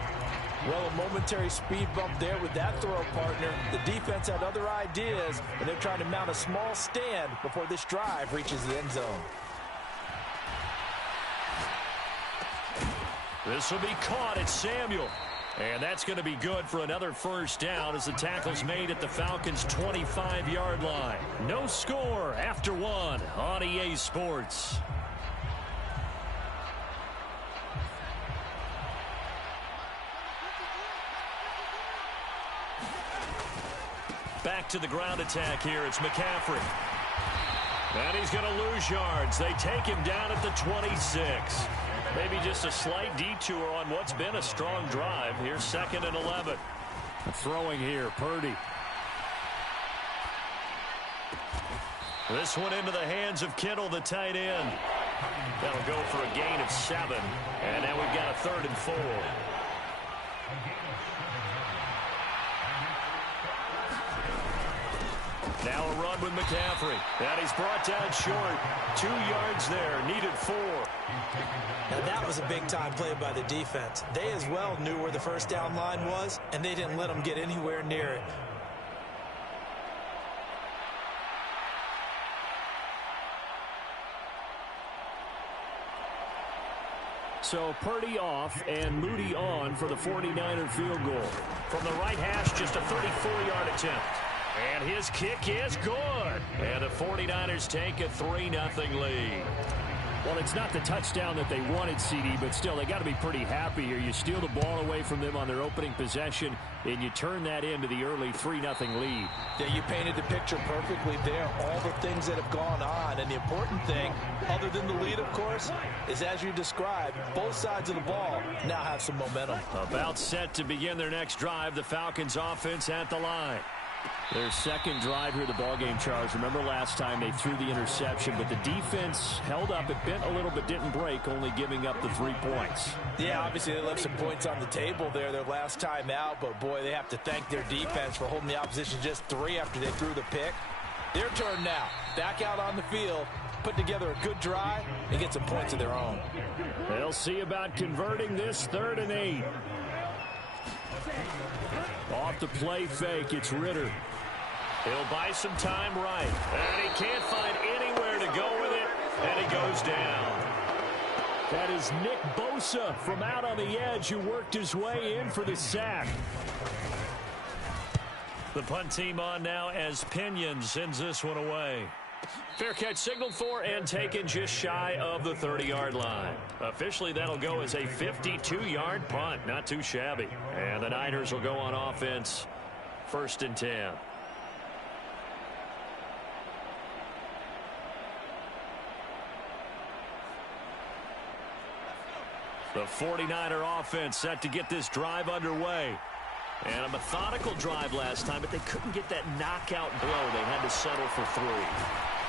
Well, a momentary speed bump there with that throw partner. The defense had other ideas, and they're trying to mount a small stand before this drive reaches the end zone. This will be caught at Samuel. And that's going to be good for another first down as the tackle's made at the Falcons' 25-yard line. No score after 1 on EA Sports. Back to the ground attack here. It's McCaffrey. And he's going to lose yards. They take him down at the 26. Maybe just a slight detour on what's been a strong drive. Here's 2nd and 11. Throwing here, Purdy. This one into the hands of Kittle, the tight end. That'll go for a gain of 7. And now we've got a 3rd and 4. Now a run with McCaffrey. And he's brought down short. 2 yards there. Needed 4. Now that was a big-time play by the defense. They as well knew where the first down line was, and they didn't let them get anywhere near it. So Purdy off and Moody on for the 49er field goal. From the right hash, just a 34-yard attempt. And his kick is good. And the 49ers take a 3-0 lead. Well, it's not the touchdown that they wanted, CD, but still, they got to be pretty happy here. You steal the ball away from them on their opening possession, and you turn that into the early 3-0 lead. Yeah, you painted the picture perfectly there. All the things that have gone on, and the important thing, other than the lead, of course, is as you described, both sides of the ball now have some momentum. About set to begin their next drive, the Falcons offense at the line. Their second drive here, the ballgame, Charles. Remember last time they threw the interception, but the defense held up. It bent a little but didn't break, only giving up the 3 points. Yeah, obviously they left some points on the table there their last time out, but boy, they have to thank their defense for holding the opposition just 3 after they threw the pick. Their turn now. Back out on the field, put together a good drive, and get some points of their own. They'll see about converting this 3rd and 8. Off the play fake, it's Ritter. He'll buy some time right. And he can't find anywhere to go with it, and he goes down. That is Nick Bosa from out on the edge who worked his way in for the sack. The punt team on now as Pinion sends this one away. Fair catch signaled for and taken just shy of the 30-yard line. Officially, that'll go as a 52-yard punt. Not too shabby. And the Niners will go on offense. 1st and 10. The 49er offense set to get this drive underway. And a methodical drive last time, but they couldn't get that knockout blow. They had to settle for 3.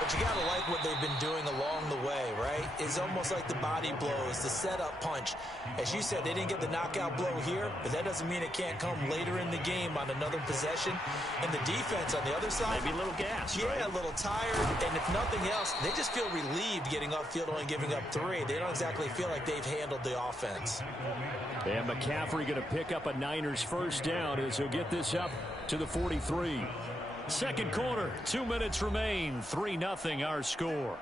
But you got to like what they've been doing along the way, right? It's almost like the body blows, the setup punch. As you said, they didn't get the knockout blow here, but that doesn't mean it can't come later in the game on another possession. And the defense on the other side, maybe a little gassed, yeah, right? A little tired. And if nothing else, they just feel relieved getting upfield, only giving up 3. They don't exactly feel like they've handled the offense. And McCaffrey going to pick up a Niners first down as he'll get this up to the 43. Second quarter, 2 minutes remain. 3-0 our score.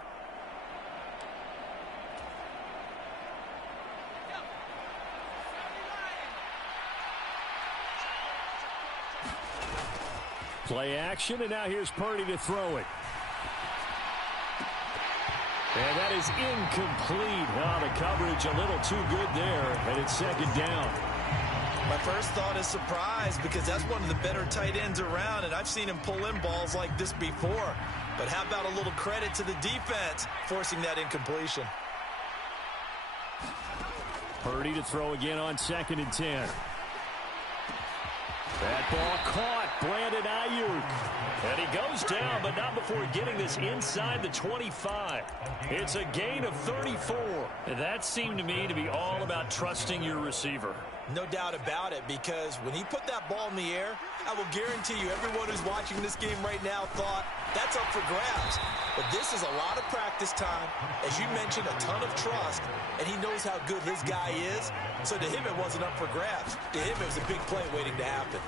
Play action, and now here's Purdy to throw it. And that is incomplete. Oh, the coverage a little too good there, and it's 2nd down. My first thought is surprise because that's one of the better tight ends around, and I've seen him pull in balls like this before. But how about a little credit to the defense forcing that incompletion? Purdy to throw again on 2nd and 10. That ball caught. Brandon Ayuk. And he goes down, but not before getting this inside the 25. It's a gain of 34. That seemed to me to be all about trusting your receiver. No doubt about it, because when he put that ball in the air, I will guarantee you everyone who's watching this game right now thought that's up for grabs. But this is a lot of practice time. As you mentioned, a ton of trust, and he knows how good his guy is. So to him, it wasn't up for grabs. To him, it was a big play waiting to happen.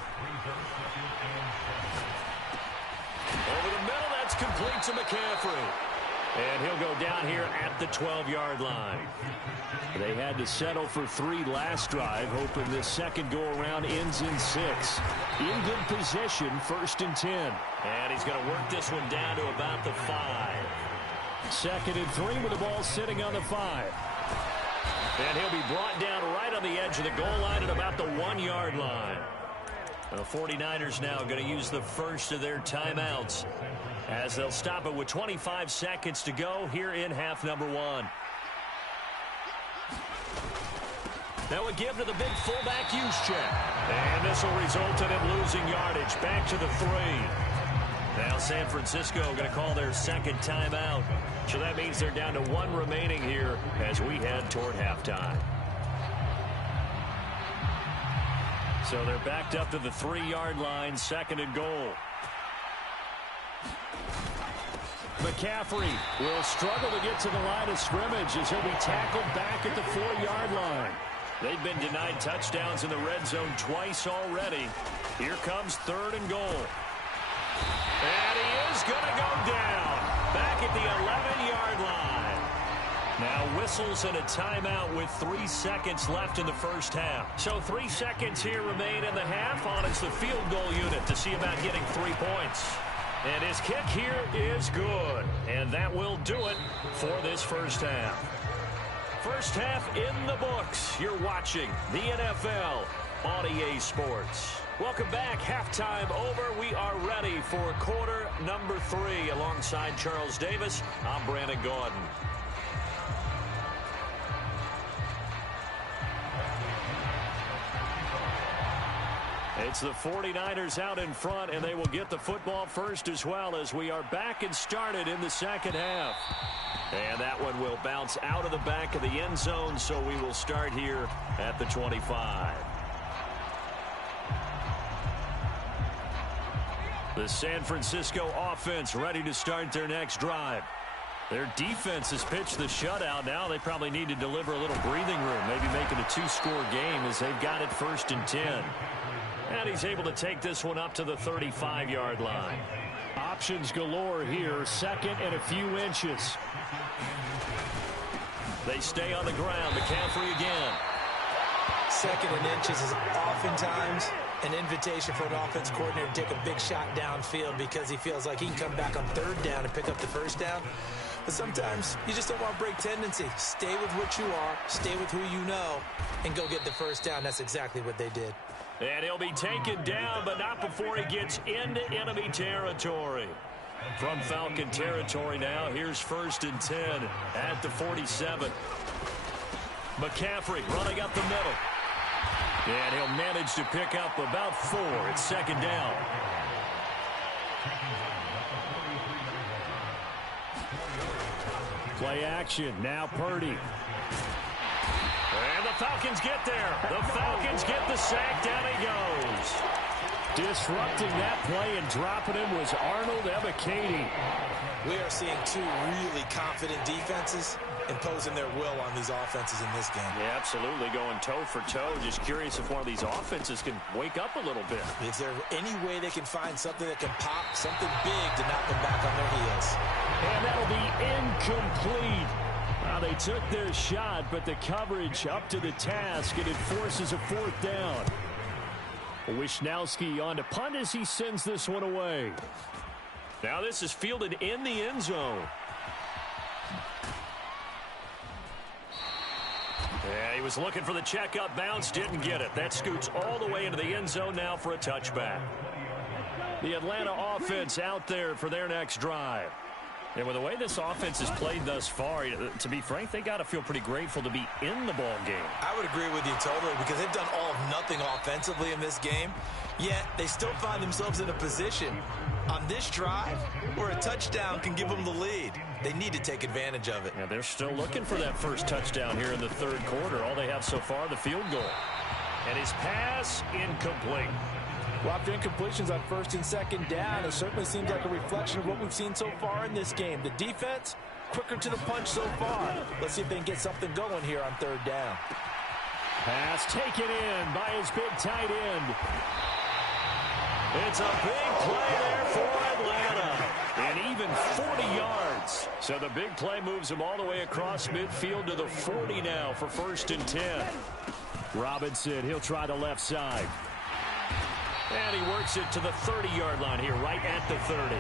Over the middle, that's complete to McCaffrey. And he'll go down here at the 12-yard line. They had to settle for 3 last drive, hoping this second go-around ends in 6. In good position, 1st and 10. And he's going to work this one down to about the 5. 2nd and 3 with the ball sitting on the 5. And he'll be brought down right on the edge of the goal line at about the 1-yard line. The 49ers now going to use the first of their timeouts as they'll stop it with 25 seconds to go here in half number 1. That would give to the big fullback use check. And this will result in him losing yardage back to the 3. Now San Francisco going to call their second timeout. So that means they're down to 1 remaining here as we head toward halftime. So they're backed up to the 3-yard line, 2nd and goal. McCaffrey will struggle to get to the line of scrimmage as he'll be tackled back at the 4-yard line. They've been denied touchdowns in the red zone twice already. Here comes 3rd and goal. And he is going to go down back at the 11-yard line. Now whistles and a timeout with 3 seconds left in the first half. So 3 seconds here remain in the half on it's the field goal unit to see about getting 3 points. And his kick here is good. And that will do it for this first half. First half in the books. You're watching the NFL on EA Sports. Welcome back. Halftime over. We are ready for quarter number 3. Alongside Charles Davis, I'm Brandon Gaudin. It's the 49ers out in front, and they will get the football first as well as we are back and started in the second half. And that one will bounce out of the back of the end zone, so we will start here at the 25. The San Francisco offense ready to start their next drive. Their defense has pitched the shutout. Now they probably need to deliver a little breathing room, maybe make it a 2-score game as they've got it 1st and 10. And he's able to take this one up to the 35-yard line. Options galore here. 2nd and a few inches. They stay on the ground. McCaffrey again. 2nd and inches is oftentimes an invitation for an offense coordinator to take a big shot downfield because he feels like he can come back on 3rd down and pick up the 1st down. But sometimes you just don't want to break tendency. Stay with what you are, stay with who you know, and go get the 1st down. That's exactly what they did. And he'll be taken down, but not before he gets into enemy territory. From Falcon territory now, here's 1st and 10 at the 47. McCaffrey running up the middle. And he'll manage to pick up about 4. It's 2nd down. Play action. Now Purdy. And the Falcons get there. The Falcons get the sack. Down he goes. Disrupting that play and dropping him was Arnold Ebiketie. We are seeing 2 really confident defenses imposing their will on these offenses in this game. Yeah, absolutely, going toe for toe. Just curious if one of these offenses can wake up a little bit. Is there any way they can find something that can pop, something big to knock them back on their heels? And that'll be incomplete. Well, they took their shot, but the coverage up to the task, and it forces a 4th down. Wishnowski on to punt as he sends this one away. Now this is fielded in the end zone. Yeah, he was looking for the checkup bounce, didn't get it. That scoots all the way into the end zone now for a touchback. The Atlanta offense out there for their next drive. And with the way this offense has played thus far, to be frank, they got to feel pretty grateful to be in the ball game. I would agree with you totally because they've done all of nothing offensively in this game, yet they still find themselves in a position on this drive where a touchdown can give them the lead. They need to take advantage of it. Yeah, they're still looking for that first touchdown here in the 3rd quarter. All they have so far, the field goal. And his pass incomplete. Well, after incompletions on 1st and 2nd down, it certainly seems like a reflection of what we've seen so far in this game. The defense, quicker to the punch so far. Let's see if they can get something going here on 3rd down. Pass taken in by his big tight end. It's a big play there for Atlanta. And even 40 yards. So the big play moves him all the way across midfield to the 40 now for 1st and 10. Robinson, he'll try the left side. And he works it to the 30-yard line here, right at the 30.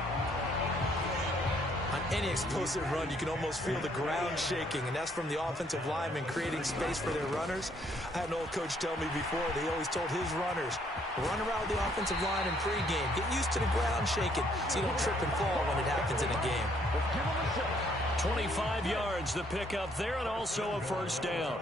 On any explosive run, you can almost feel the ground shaking, and that's from the offensive linemen creating space for their runners. I had an old coach tell me before that he always told his runners, run around the offensive line in pregame. Get used to the ground shaking so you don't trip and fall when it happens in a game. 25 yards the pickup there, and also a 1st down.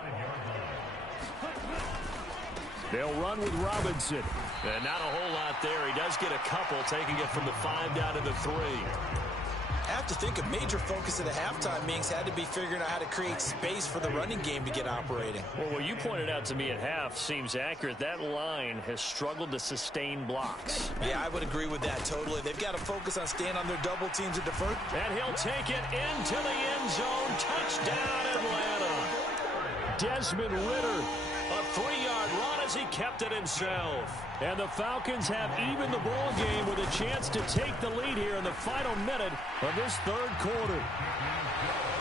They'll run with Robinson. And not a whole lot there. He does get a couple, taking it from the 5 down to the 3. I have to think a major focus at the halftime meetings had to be figuring out how to create space for the running game to get operating. Well, what you pointed out to me at half seems accurate. That line has struggled to sustain blocks. Yeah, I would agree with that totally. They've got to focus on staying on their double teams at the first. And he'll take it into the end zone. Touchdown, Atlanta. Desmond Ridder. A 3-yard run as he kept it himself. And the Falcons have even the ball game with a chance to take the lead here in the final minute of this 3rd quarter.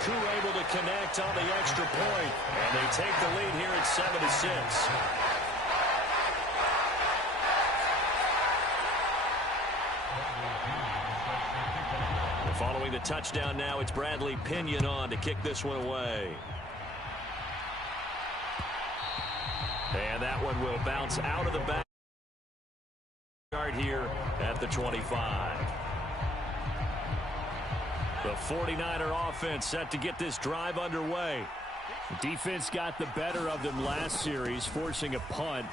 Koo able to connect on the extra point. And they take the lead here at 7-6. Following the touchdown now, it's Bradley Pinion on to kick this one away. And that one will bounce out of the back yard here at the 25. The 49er offense set to get this drive underway. The defense got the better of them last series, forcing a punt.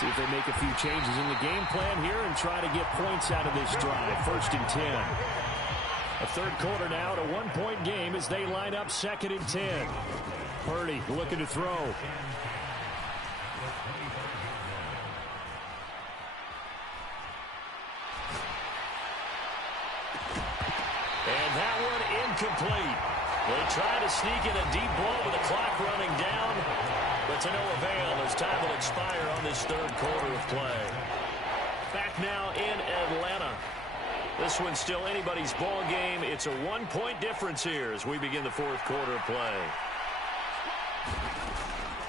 See if they make a few changes in the game plan here and try to get points out of this drive. 1st and 10. A 3rd quarter now, at a 1-point game as they line up 2nd and 10. Purdy looking to throw. And that one incomplete. They try to sneak in a deep ball with the clock running down, but to no avail as time will expire on this 3rd quarter of play. Back now in Atlanta. This one's still anybody's ball game. It's a 1-point difference here as we begin the 4th quarter of play.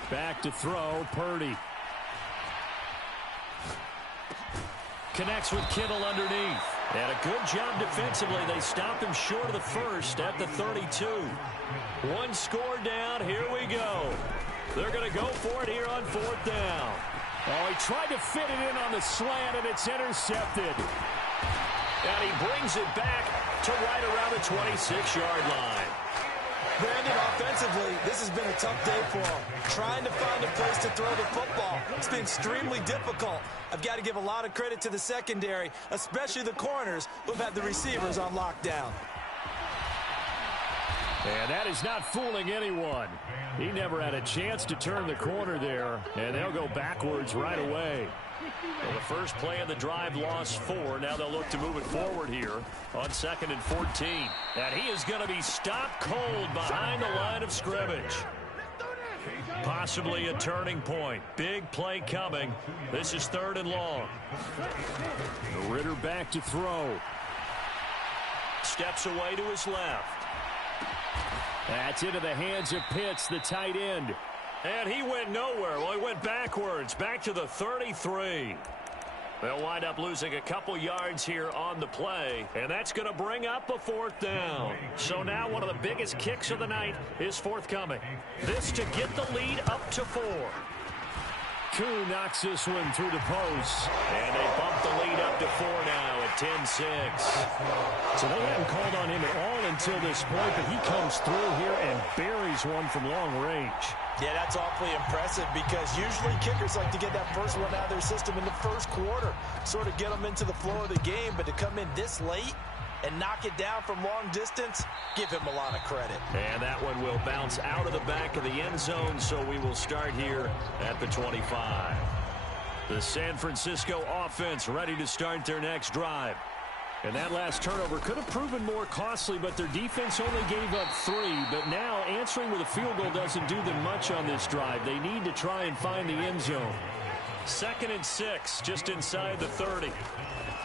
Back to throw, Purdy. Connects with Kittle underneath. And a good job defensively. They stop him short of the first at the 32. One score down. Here we go. They're going to go for it here on fourth down. Oh, he tried to fit it in on the slant, and it's intercepted. And he brings it back to right around the 26-yard line. Brandon, offensively, this has been a tough day for him. Trying to find a place to throw the football. It's been extremely difficult. I've got to give a lot of credit to the secondary, especially the corners who've had the receivers on lockdown. And that is not fooling anyone. He never had a chance to turn the corner there, and they'll go backwards right away. Well, the first play of the drive lost 4. Now they'll look to move it forward here on 2nd and 14. And he is going to be stopped cold behind the line of scrimmage. Possibly a turning point. Big play coming. This is 3rd and long. Ritter back to throw. Steps away to his left. That's into the hands of Pitts, the tight end. And he went nowhere. Well, he went backwards, back to the 33. They'll wind up losing a couple yards here on the play, and that's going to bring up a 4th down. So now one of the biggest kicks of the night is forthcoming. This to get the lead up to 4. Koo knocks this one through the post. And they bump the lead up to 4 now at 10-6. So they hadn't called on him at all until this point, but he comes through here and buries one from long range. Yeah, that's awfully impressive because usually kickers like to get that first one out of their system in the first quarter, sort of get them into the flow of the game, but to come in this late and knock it down from long distance, give him a lot of credit. And that one will bounce out of the back of the end zone, so we will start here at the 25. The San Francisco offense ready to start their next drive. And that last turnover could have proven more costly, but their defense only gave up 3. But now answering with a field goal doesn't do them much on this drive. They need to try and find the end zone. 2nd and 6, just inside the 30.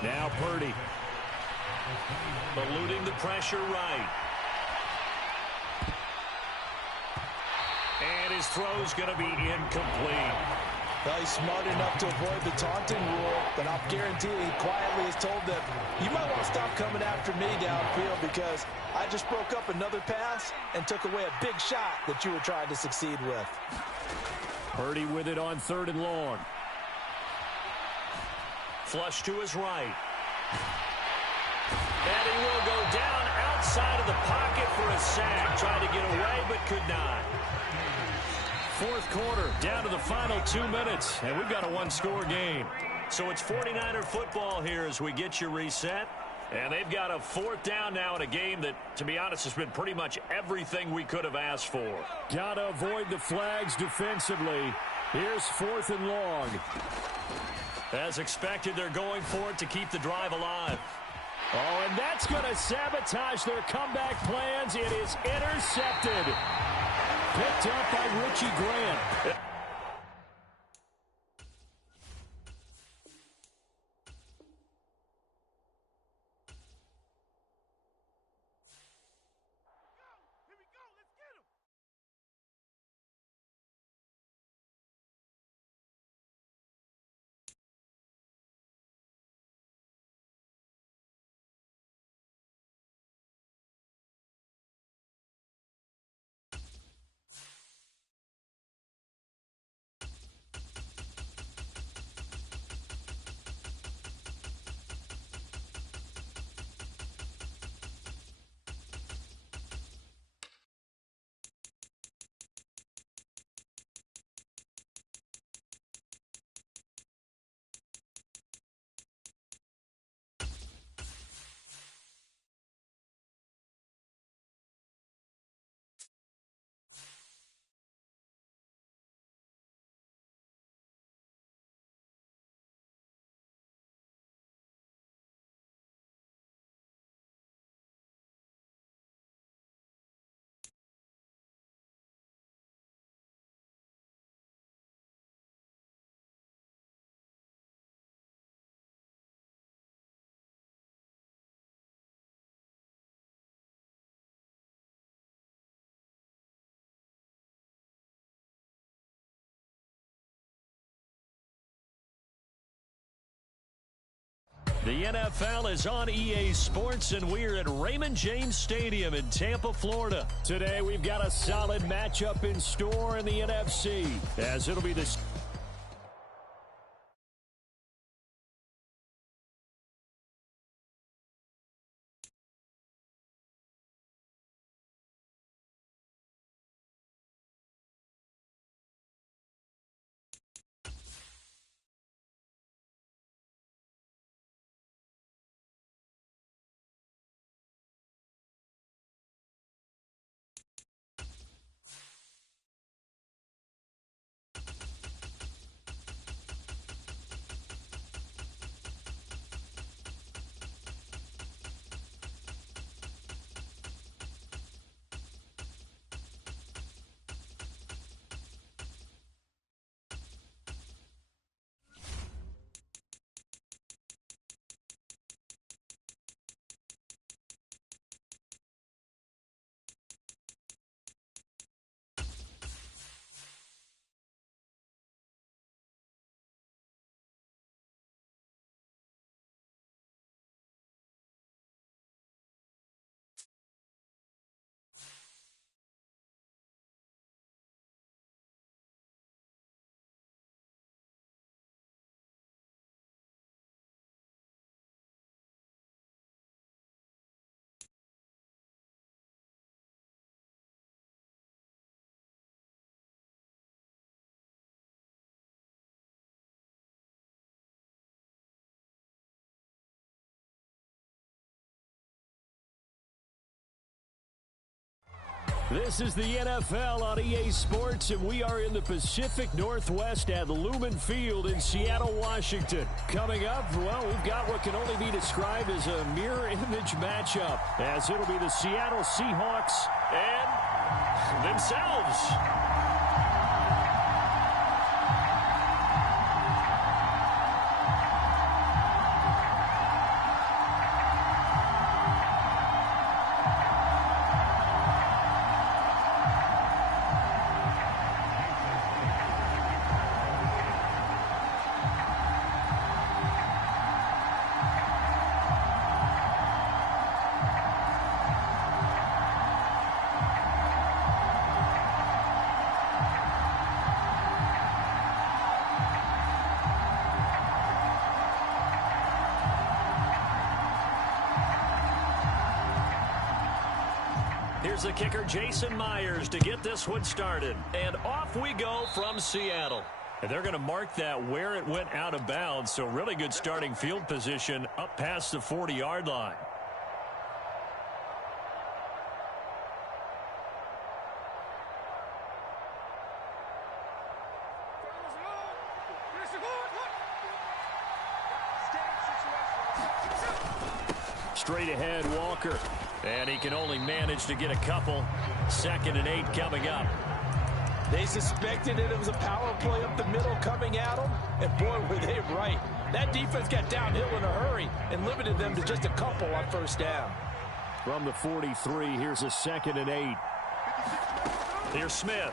Now Purdy. Eluding the pressure right. And his throw's going to be incomplete. Well, he's smart enough to avoid the taunting rule, but I'll guarantee he quietly has told them, you might want to stop coming after me downfield because I just broke up another pass and took away a big shot that you were trying to succeed with. Purdy with it on 3rd and long. Flush to his right. And he will go down outside of the pocket for a sack. Tried to get away, but could not. 4th quarter, down to the final 2 minutes, and we've got a 1-score game. So it's 49er football here as we get you reset. And they've got a 4th down now in a game that, to be honest, has been pretty much everything we could have asked for. Got to avoid the flags defensively. Here's 4th and long. As expected, they're going for it to keep the drive alive. Oh, and that's going to sabotage their comeback plans. It is intercepted. Picked up by Richie Grant. The NFL is on EA Sports, and we're at Raymond James Stadium in Tampa, Florida. Today, we've got a solid matchup in store in the NFC, as it'll be the... This is the NFL on EA Sports, and we are in the Pacific Northwest at Lumen Field in Seattle, Washington. Coming up, well, we've got what can only be described as a mirror image matchup, as it'll be the Seattle Seahawks and themselves. Here's the kicker, Jason Myers, to get this one started. And off we go from Seattle. And they're going to mark that where it went out of bounds, so really good starting field position up past the 40-yard line. Straight ahead, Walker. And he can only manage to get a couple. 2nd and 8 coming up. They suspected it was a power play up the middle coming at them, and boy, were they right. That defense got downhill in a hurry and limited them to just a couple on first down. From the 43, here's a 2nd and 8. Here's Smith.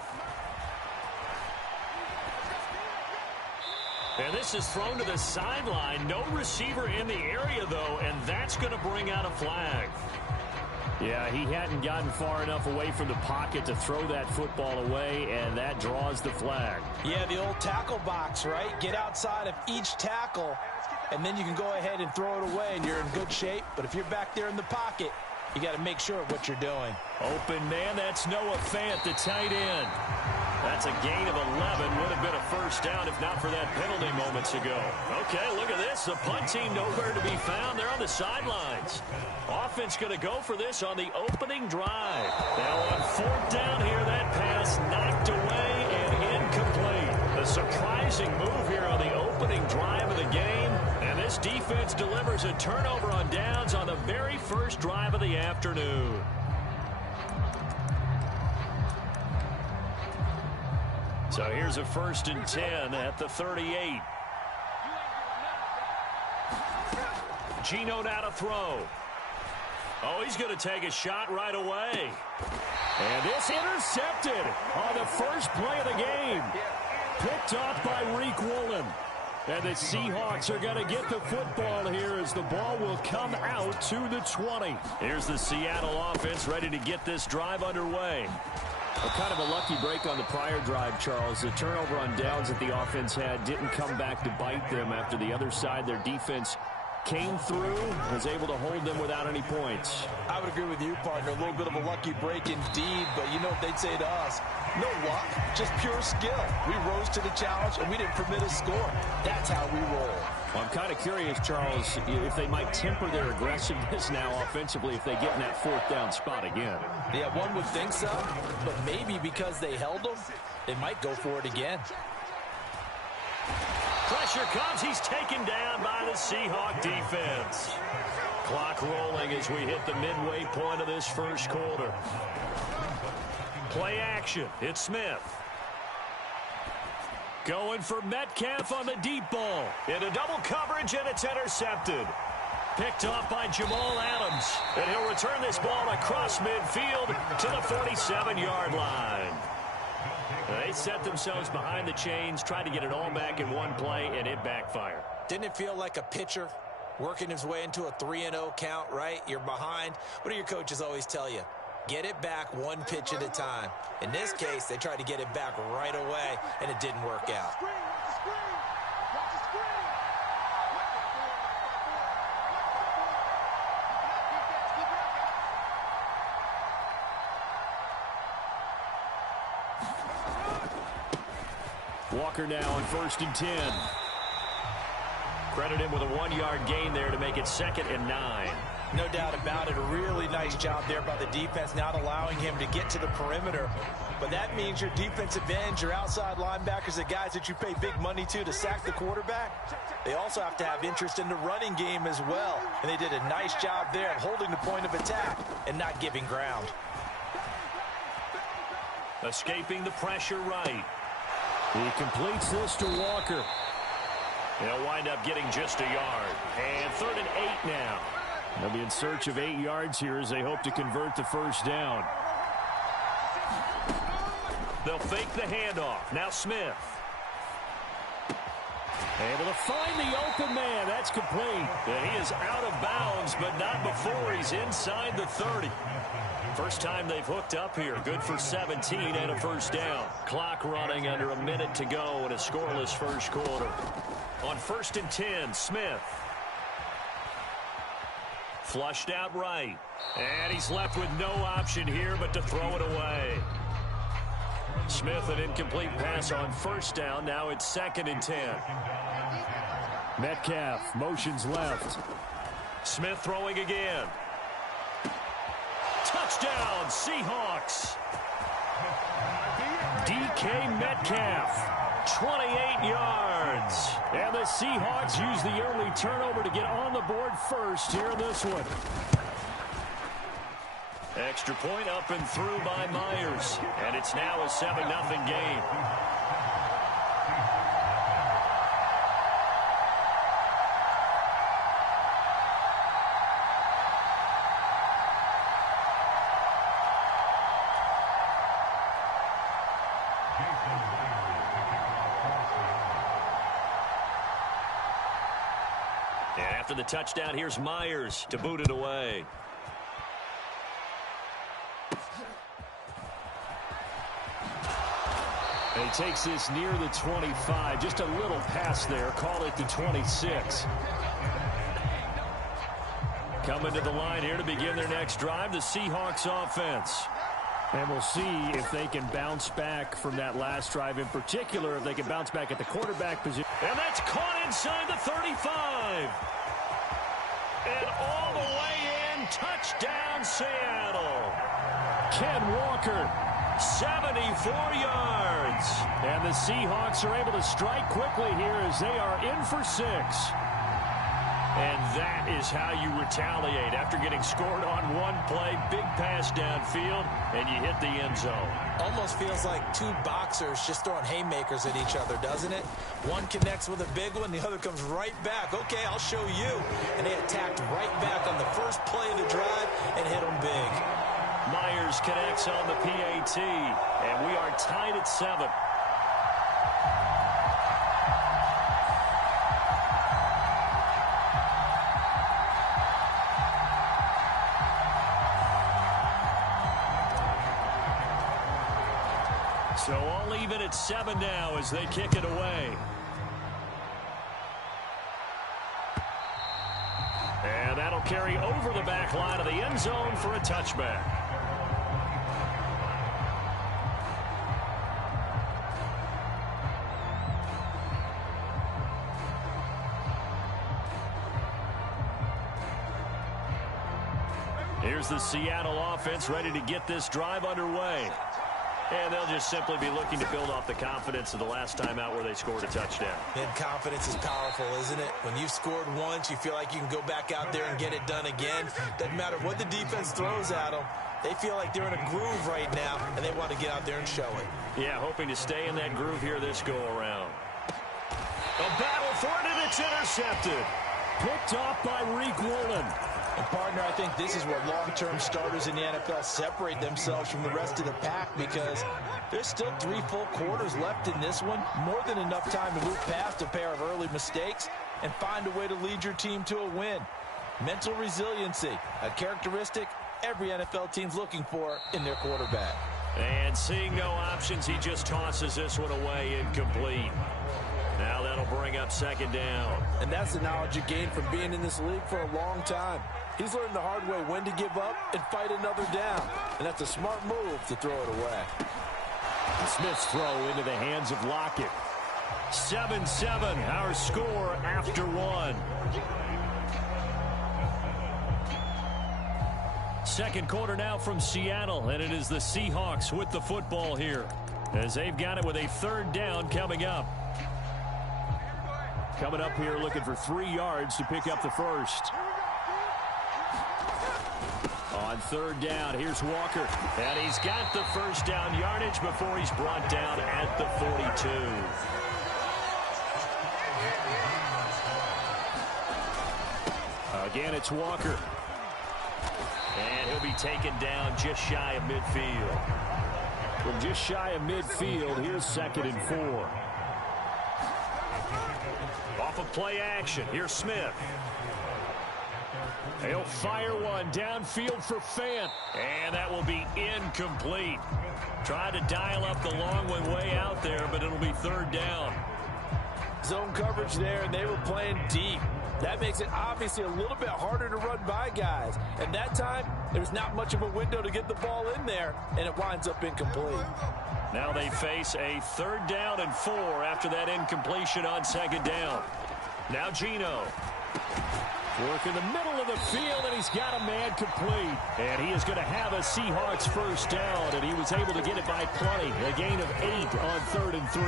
And this is thrown to the sideline. No receiver in the area, though, and that's going to bring out a flag. Yeah, he hadn't gotten far enough away from the pocket to throw that football away, and that draws the flag. Yeah, the old tackle box, right? Get outside of each tackle, and then you can go ahead and throw it away, and you're in good shape. But if you're back there in the pocket, you got to make sure of what you're doing. Open man, that's Noah Fant, the tight end. That's a gain of 11. Would have been a first down if not for that penalty moments ago. Okay, look at this. The punt team nowhere to be found. They're on the sidelines. Offense going to go for this on the opening drive. Now on 4th down here, that pass knocked away and incomplete. A surprising move here on the opening drive of the game. And this defense delivers a turnover on downs on the very first drive of the afternoon. So here's a 1st and 10 at the 38. Geno now to throw. Oh, he's going to take a shot right away. And this intercepted on the first play of the game. Picked off by Reek Woolen. And the Seahawks are going to get the football here as the ball will come out to the 20. Here's the Seattle offense ready to get this drive underway. Well, kind of a lucky break on the prior drive, Charles. The turnover on downs that the offense had didn't come back to bite them after the other side. Their defense came through, was able to hold them without any points. I would agree with you, partner. A little bit of a lucky break indeed, but you know what they'd say to us? No luck, just pure skill. We rose to the challenge, and we didn't permit a score. That's how we roll. Well, I'm kind of curious, Charles, if they might temper their aggressiveness now offensively if they get in that fourth down spot again. Yeah, one would think so, but maybe because they held them, they might go for it again. Pressure comes. He's taken down by the Seahawk defense. Clock rolling as we hit the midway point of this first quarter. Play action. It's Smith. Going for Metcalf on the deep ball. Into double coverage, and it's intercepted. Picked off by Jamal Adams. And he'll return this ball across midfield to the 47-yard line. They set themselves behind the chains, tried to get it all back in one play, and it backfired. Didn't it feel like a pitcher working his way into a 3-0 count, right? You're behind. What do your coaches always tell you? Get it back one pitch at a time. In this case, they tried to get it back right away, and it didn't work out. Walker now on 1st and 10. Credit him with a 1-yard gain there to make it 2nd and 9. No doubt about it. A really nice job there by the defense, not allowing him to get to the perimeter. But that means your defensive ends, your outside linebackers, the guys that you pay big money to sack the quarterback, they also have to have interest in the running game as well. And they did a nice job there of holding the point of attack and not giving ground. Escaping the pressure right. He completes this to Walker. He'll wind up getting just a yard. And 3rd and 8 now. They'll be in search of 8 yards here as they hope to convert the first down. They'll fake the handoff. Now Smith. Able to find the open man. That's complete. And he is out of bounds, but not before he's inside the 30. First time they've hooked up here. Good for 17 and a first down. Clock running under a minute to go in a scoreless first quarter. On 1st and 10, Smith. Flushed out right. And he's left with no option here but to throw it away. Smith, an incomplete pass on 1st down. Now it's 2nd and 10. Metcalf motions left. Smith throwing again. Touchdown, Seahawks. DK Metcalf, 28 yards. And the Seahawks use the early turnover to get on the board first here in this one. Extra point up and through by Myers. And it's now a 7-0 game. And after the touchdown, here's Myers to boot it away. And he takes this near the 25. Just a little pass there. Call it the 26. Coming to the line here to begin their next drive, the Seahawks offense. And we'll see if they can bounce back from that last drive, in particular, if they can bounce back at the quarterback position. And that's caught inside the 35. And all the way in, touchdown Seattle. Ken Walker, 74 yards. And the Seahawks are able to strike quickly here as they are in for 6. And that is how you retaliate after getting scored on one play. Big pass downfield, and you hit the end zone. Almost feels like two boxers just throwing haymakers at each other, doesn't it? One connects with a big one, the other comes right back. Okay, I'll show you. And they attacked right back on the first play of the drive and hit them big. Myers connects on the PAT, and we are tied at 7. So all even at 7 now as they kick it away. And that'll carry over the back line of the end zone for a touchback. Here's the Seattle offense ready to get this drive underway. And they'll just simply be looking to build off the confidence of the last time out where they scored a touchdown. And confidence is powerful, isn't it? When you've scored once, you feel like you can go back out there and get it done again. Doesn't matter what the defense throws at them. They feel like they're in a groove right now, and they want to get out there and show it. Yeah, hoping to stay in that groove here this go-around. A battle for it, and it's intercepted. Picked off by recruit1. And partner, I think this is where long-term starters in the NFL separate themselves from the rest of the pack, because there's still 3 full quarters left in this one. More than enough time to move past a pair of early mistakes and find a way to lead your team to a win. Mental resiliency, a characteristic every NFL team's looking for in their quarterback. And seeing no options, he just tosses this one away incomplete. Now that'll bring up 2nd down. And that's the knowledge you gain from being in this league for a long time. He's learned the hard way when to give up and fight another down. And that's a smart move to throw it away. Smith's throw into the hands of Lockett. 7-7, our score after 1. Second quarter now from Seattle, and it is the Seahawks with the football here, as they've got it with a 3rd down coming up. Coming up here looking for 3 yards to pick up the first. On 3rd down, here's Walker. And he's got the first down yardage before he's brought down at the 42. Again, it's Walker. And he'll be taken down just shy of midfield. From just shy of midfield, here's 2nd and 4. Off of play action, here's Smith. He'll fire one downfield for Fant, and that will be incomplete. Tried to dial up the long one way out there, but it'll be 3rd down. Zone coverage there, and they were playing deep. That makes it obviously a little bit harder to run by guys. And that time, there's not much of a window to get the ball in there, and it winds up incomplete. Now they face a 3rd down and 4 after that incompletion on 2nd down. Now Geno. Work in the middle of the field, and he's got a man complete. And he is going to have a Seahawks first down, and he was able to get it by plenty. A gain of 8 on 3rd and 3.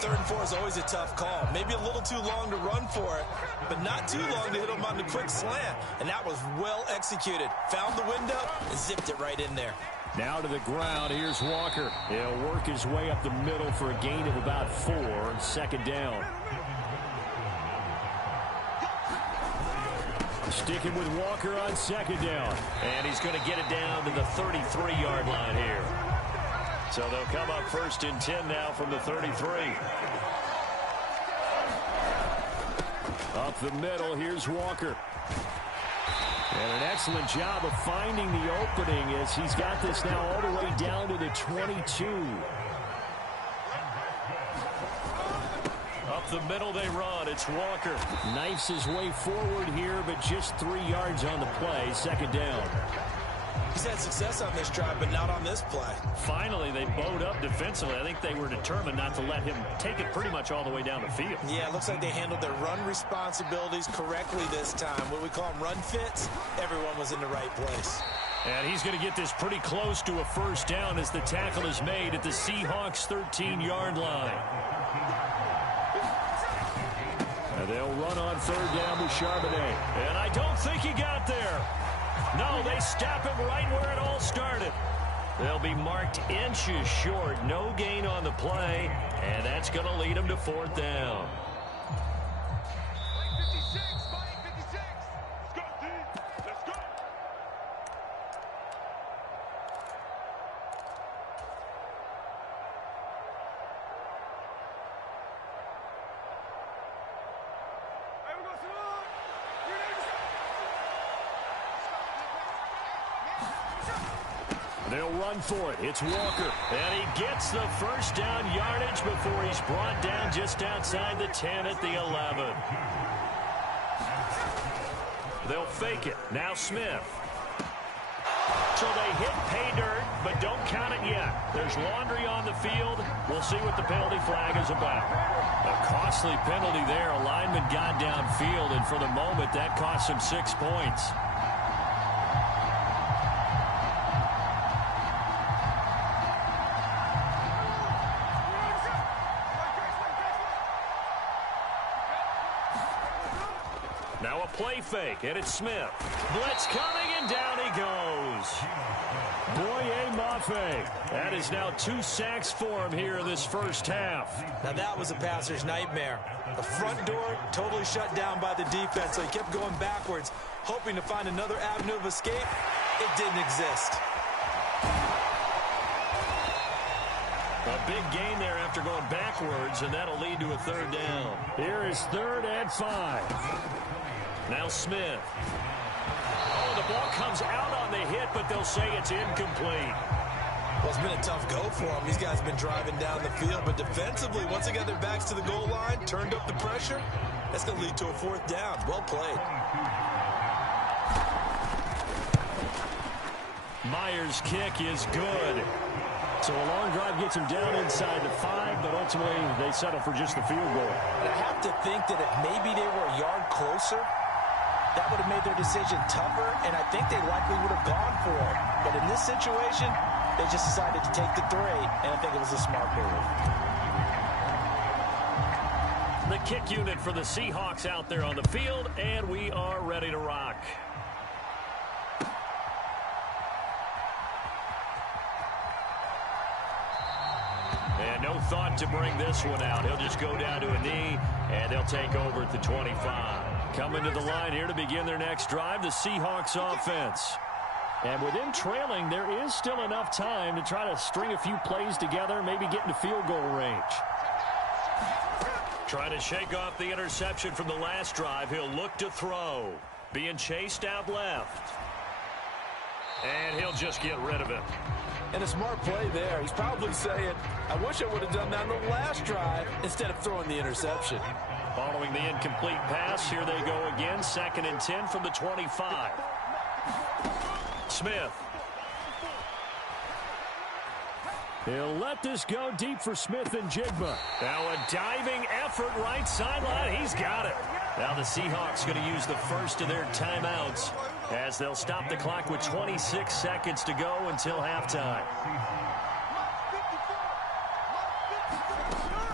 3rd and 4 is always a tough call. Maybe a little too long to run for it, but not too long to hit him on the quick slant. And that was well executed. Found the window and zipped it right in there. Now to the ground, here's Walker. He'll work his way up the middle for a gain of about 4 on 2nd down. Sticking with Walker on 2nd down. And he's going to get it down to the 33-yard line here. So they'll come up 1st and 10 now from the 33. Up the middle, here's Walker. And an excellent job of finding the opening as he's got this now all the way down to the 22. Up the middle they run. It's Walker. Knifes his way forward here, but just 3 yards on the play. 2nd down. He's had success on this drive, but not on this play. Finally, they bowed up defensively. I think they were determined not to let him take it pretty much all the way down the field. Yeah, it looks like they handled their run responsibilities correctly this time. What we call them run fits, everyone was in the right place. And he's going to get this pretty close to a first down as the tackle is made at the Seahawks' 13-yard line. And they'll run on 3rd down with Charbonnet. And I don't think he got there. No, they stop him right where it all started. They'll be marked inches short. No gain on the play. And that's going to lead them to 4th down. They'll run for it. It's Walker. And he gets the first down yardage before he's brought down just outside the 10 at the 11. They'll fake it. Now Smith. So they hit pay dirt, but don't count it yet. There's laundry on the field. We'll see what the penalty flag is about. A costly penalty there. A lineman got downfield, and for the moment, that cost him 6 points. Now a play fake, and it's Smith. Blitz coming, and down he goes. Boye Mafe. That is now 2 sacks for him here in this first half. Now that was a passer's nightmare. The front door totally shut down by the defense, so he kept going backwards, hoping to find another avenue of escape. It didn't exist. A big gain there after going backwards, and that'll lead to a third down. Here is 3rd and 5. Now Smith. Oh, the ball comes out on the hit, but they'll say it's incomplete. Well, it's been a tough go for them. These guys have been driving down the field, but defensively, once they got their backs to the goal line, turned up the pressure, that's going to lead to a 4th down. Well played. Myers' kick is good. So a long drive gets him down inside the 5, but ultimately they settle for just the field goal. And I have to think that if maybe they were a yard closer, that would have made their decision tougher, and I think they likely would have gone for it. But in this situation, they just decided to take the 3, and I think it was a smart move. The kick unit for the Seahawks out there on the field, and we are ready to rock. And no thought to bring this one out. He'll just go down to a knee, and they'll take over at the 25. Coming to the line here to begin their next drive, the Seahawks offense. And with them trailing, there is still enough time to try to string a few plays together, maybe get into field goal range. Trying to shake off the interception from the last drive. He'll look to throw. Being chased out left. And he'll just get rid of it. And a smart play there. He's probably saying, I wish I would have done that on the last drive instead of throwing the interception. Following the incomplete pass, here they go again. 2nd and 10 from the 25. Smith. He'll let this go deep for Smith and Jigba. Now a diving effort right sideline. He's got it. Now the Seahawks going to use the first of their timeouts as they'll stop the clock with 26 seconds to go until halftime.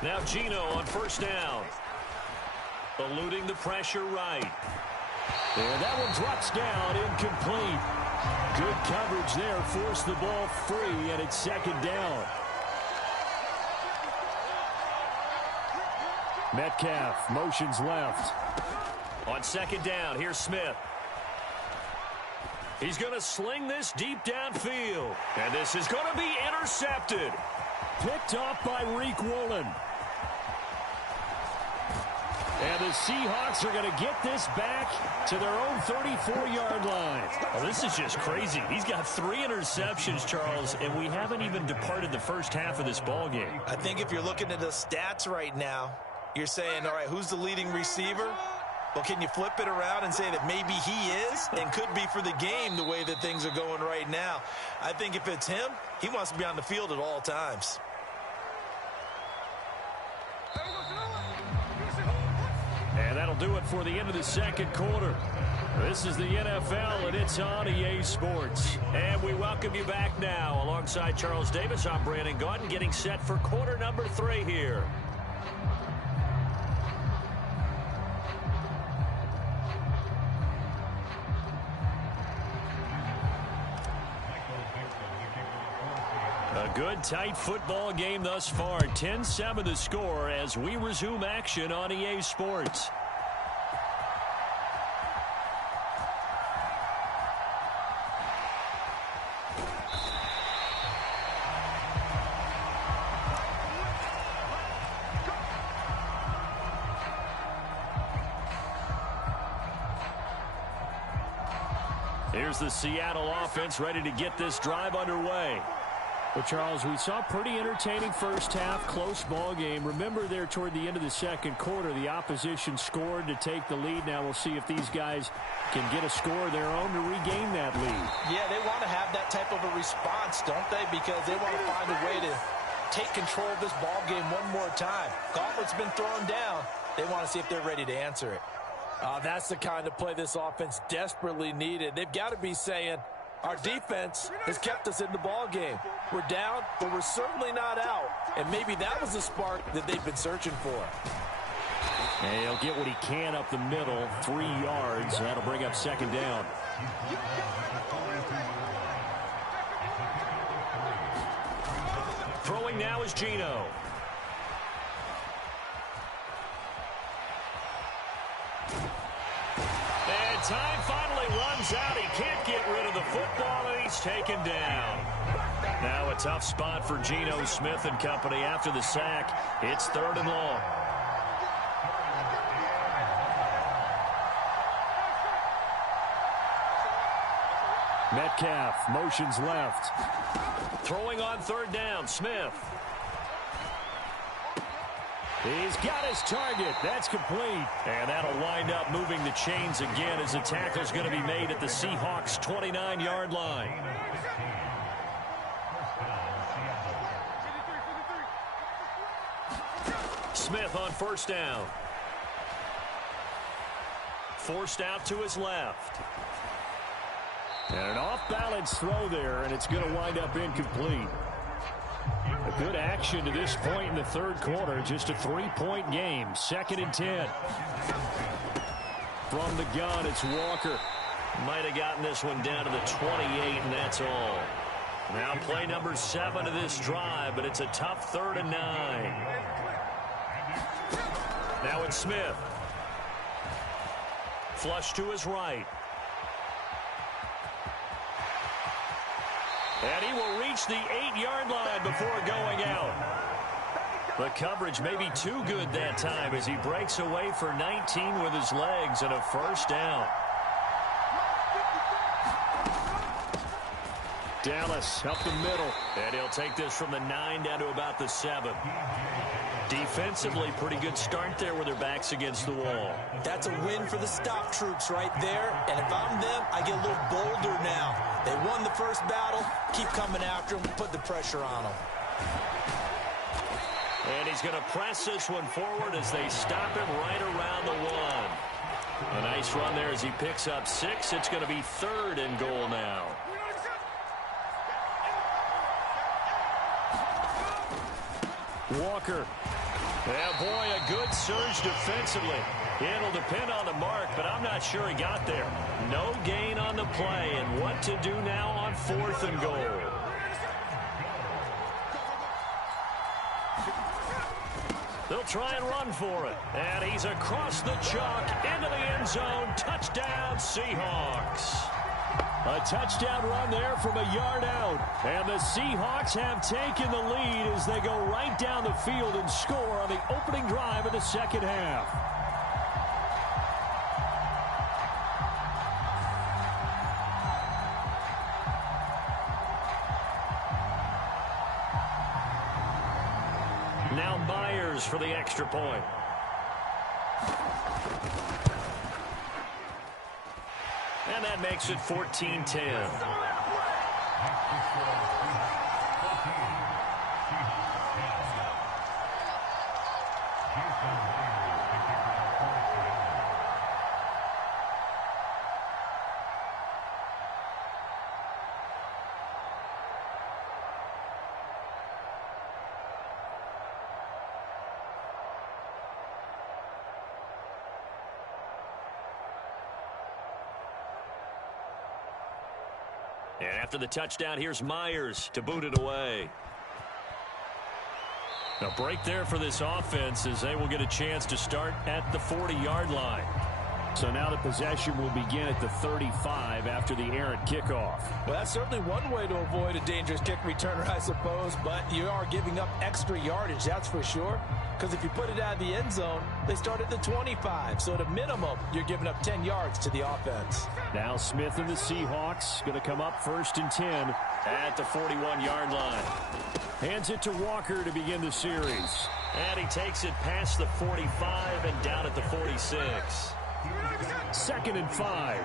Now Gino on 1st down. Eluding the pressure right. And that one drops down, incomplete. Good coverage there, forced the ball free, and it's 2nd down. Metcalf motions left. On 2nd down, here's Smith. He's going to sling this deep downfield. And this is going to be intercepted. Picked off by Reek Woolen. And the Seahawks are going to get this back to their own 34-yard line. Well, this is just crazy. He's got 3 interceptions, Charles, and we haven't even departed the first half of this ball game. I think if you're looking at the stats right now, you're saying, all right, who's the leading receiver? Well, can you flip it around and say that maybe he is and could be for the game the way that things are going right now? I think if it's him, he wants to be on the field at all times. And that'll do it for the end of the 2nd quarter. This is the NFL, and it's on EA Sports. And we welcome you back now. Alongside Charles Davis, I'm Brandon Gaudin, getting set for quarter number 3 here. A good, tight football game thus far. 10-7 the score as we resume action on EA Sports. Here's the Seattle offense ready to get this drive underway. Well, Charles, we saw pretty entertaining first half, close ball game. Remember there toward the end of the second quarter, the opposition scored to take the lead. Now we'll see if these guys can get a score of their own to regain that lead. Yeah, they want to have that type of a response, don't they? Because they want to find a way to take control of this ball game one more time. Gauntlet's been thrown down. They want to see if they're ready to answer it. That's the kind of play this offense desperately needed. They've got to be saying, our defense has kept us in the ball game. We're down, but we're certainly not out. And maybe that was the spark that they've been searching for. And he'll get what he can up the middle, 3 yards. That'll bring up second down. Throwing now is Geno. And time finally runs out. He can't get rid of the football, and he's taken down. Now a tough spot for Geno Smith and company after the sack. It's 3rd and long. Metcalf motions left. Throwing on 3rd down, Smith. He's got his target. That's complete. And that'll wind up moving the chains again as the tackle's going to be made at the Seahawks' 29-yard line. Smith on 1st down. Forced out to his left. And an off-balance throw there, and it's going to wind up incomplete. A good action to this point in the 3rd quarter. Just a 3-point game. 2nd and 10. From the gun, it's Walker. Might have gotten this one down to the 28, and that's all. Now play number 7 of this drive, but it's a tough 3rd and 9. Now it's Smith. Flush to his right. And he will reach the 8-yard line before going out. The coverage may be too good that time as he breaks away for 19 with his legs and a 1st down. Dallas up the middle. And he'll take this from the 9 down to about the 7. Defensively, pretty good start there with their backs against the wall. That's a win for the stop troops right there. And if I'm them, I get a little bolder now. They won the first battle. Keep coming after them. Put the pressure on them. And he's going to press this one forward as they stop him right around the 1. A nice run there as he picks up 6. It's going to be 3rd and goal now. Walker. Yeah, boy, a good surge defensively. It'll depend on the mark, but I'm not sure he got there. No gain on the play, and what to do now on 4th and goal. They'll try and run for it. And he's across the chalk into the end zone. Touchdown, Seahawks. A touchdown run there from a yard out. And the Seahawks have taken the lead as they go right down the field and score on the opening drive of the 2nd half. Now Myers for the extra point. And that makes it 14-10. And after the touchdown, here's Myers to boot it away. A break there for this offense as they will get a chance to start at the 40-yard line. So now the possession will begin at the 35 after the errant kickoff. Well, that's certainly one way to avoid a dangerous kick returner, I suppose, but you are giving up extra yardage, that's for sure. Because if you put it out of the end zone, they start at the 25. So at a minimum, you're giving up 10 yards to the offense. Now Smith and the Seahawks going to come up 1st and 10 at the 41-yard line. Hands it to Walker to begin the series. And he takes it past the 45 and down at the 46. 2nd and 5.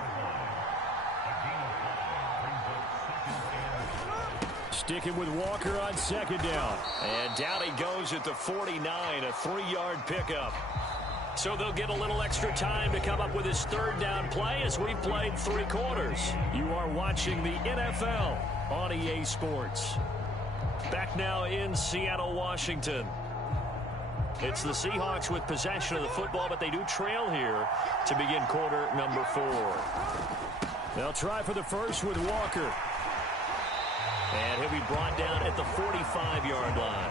Sticking with Walker on 2nd down. And down he goes at the 49, a 3-yard pickup. So they'll get a little extra time to come up with his 3rd down play as we've played 3 quarters. You are watching the NFL on EA Sports. Back now in Seattle, Washington. It's the Seahawks with possession of the football, but they do trail here to begin quarter number 4. They'll try for the first with Walker. And he'll be brought down at the 45-yard line.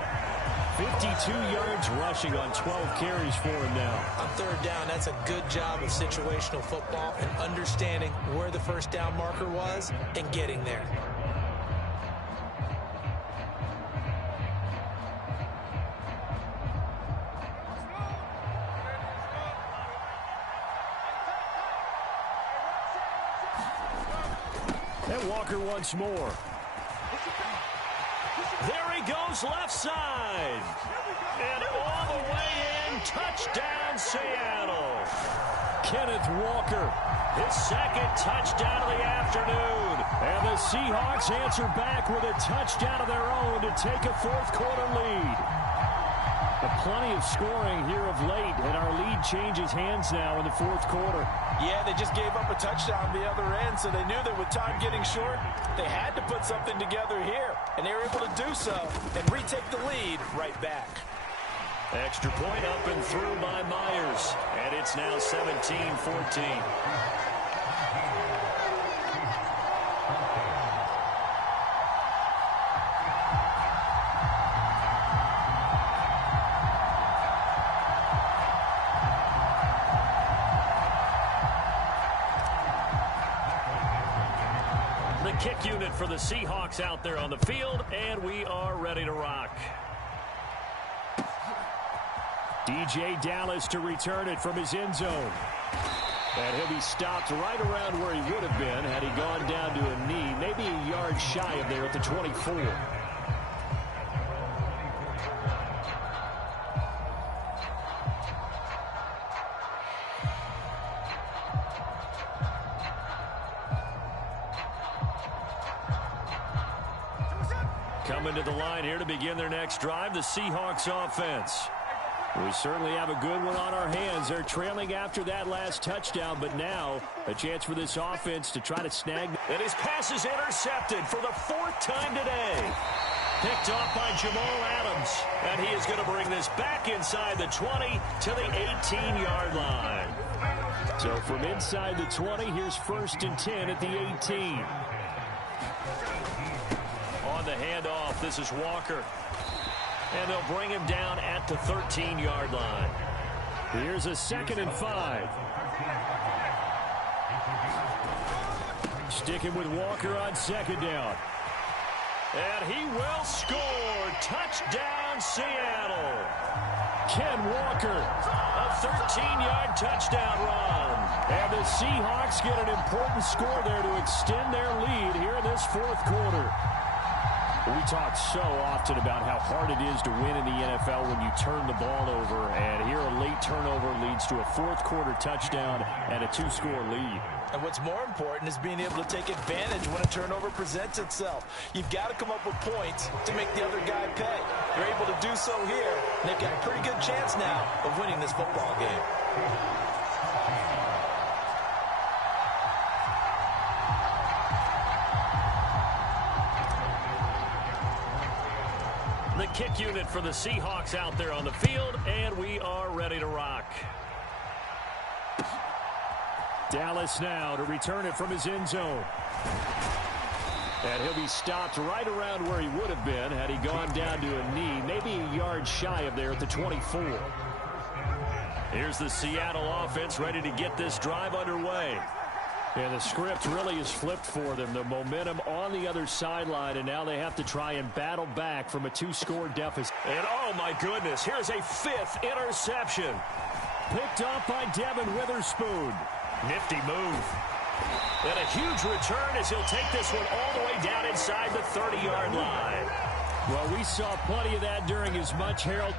52 yards rushing on 12 carries for him now. On 3rd down, that's a good job of situational football and understanding where the 1st down marker was and getting there. And Walker once more. There he goes left side. And all the way in, touchdown Seattle. Kenneth Walker, his 2nd touchdown of the afternoon. And the Seahawks answer back with a touchdown of their own to take a 4th quarter lead. Plenty of scoring here of late, and our lead changes hands now in the 4th quarter. Yeah, they just gave up a touchdown on the other end, so they knew that with time getting short, they had to put something together here, and they were able to do so and retake the lead right back. Extra point up and through by Myers, and it's now 17-14. Kick unit for the Seahawks out there on the field, and we are ready to rock. DJ Dallas to return it from his end zone. And he'll be stopped right around where he would have been had he gone down to a knee, maybe a yard shy of there at the 24. Coming to the line here to begin their next drive, the Seahawks offense. We certainly have a good one on our hands. They're trailing after that last touchdown, but now a chance for this offense to try to snag. And his pass is intercepted for the 4th time today. Picked off by Jamal Adams. And he is going to bring this back inside the 20 to the 18-yard line. So from inside the 20, here's 1st and 10 at the 18. On the handoff, this is Walker. And they'll bring him down at the 13-yard line. Here's a 2nd and 5. Sticking with Walker on 2nd down. And he will score. Touchdown, Seattle. Ken Walker. A 13-yard touchdown run. And the Seahawks get an important score there to extend their lead here in this 4th quarter. We talk so often about how hard it is to win in the NFL when you turn the ball over, and here a late turnover leads to a 4th quarter touchdown and a 2-score lead. And what's more important is being able to take advantage when a turnover presents itself. You've got to come up with points to make the other guy pay. They're able to do so here, and they've got a pretty good chance now of winning this football game. The kick unit for the Seahawks out there on the field, and we are ready to rock. Dallas now to return it from his end zone. And he'll be stopped right around where he would have been had he gone down to a knee, maybe a yard shy of there at the 24. Here's the Seattle offense ready to get this drive underway. And the script really is flipped for them. The momentum on the other sideline, and now they have to try and battle back from a 2-score deficit. And oh my goodness, here's a 5th interception. Picked up by Devin Witherspoon. Nifty move. And a huge return as he'll take this one all the way down inside the 30-yard line. Well, we saw plenty of that during as much Harold.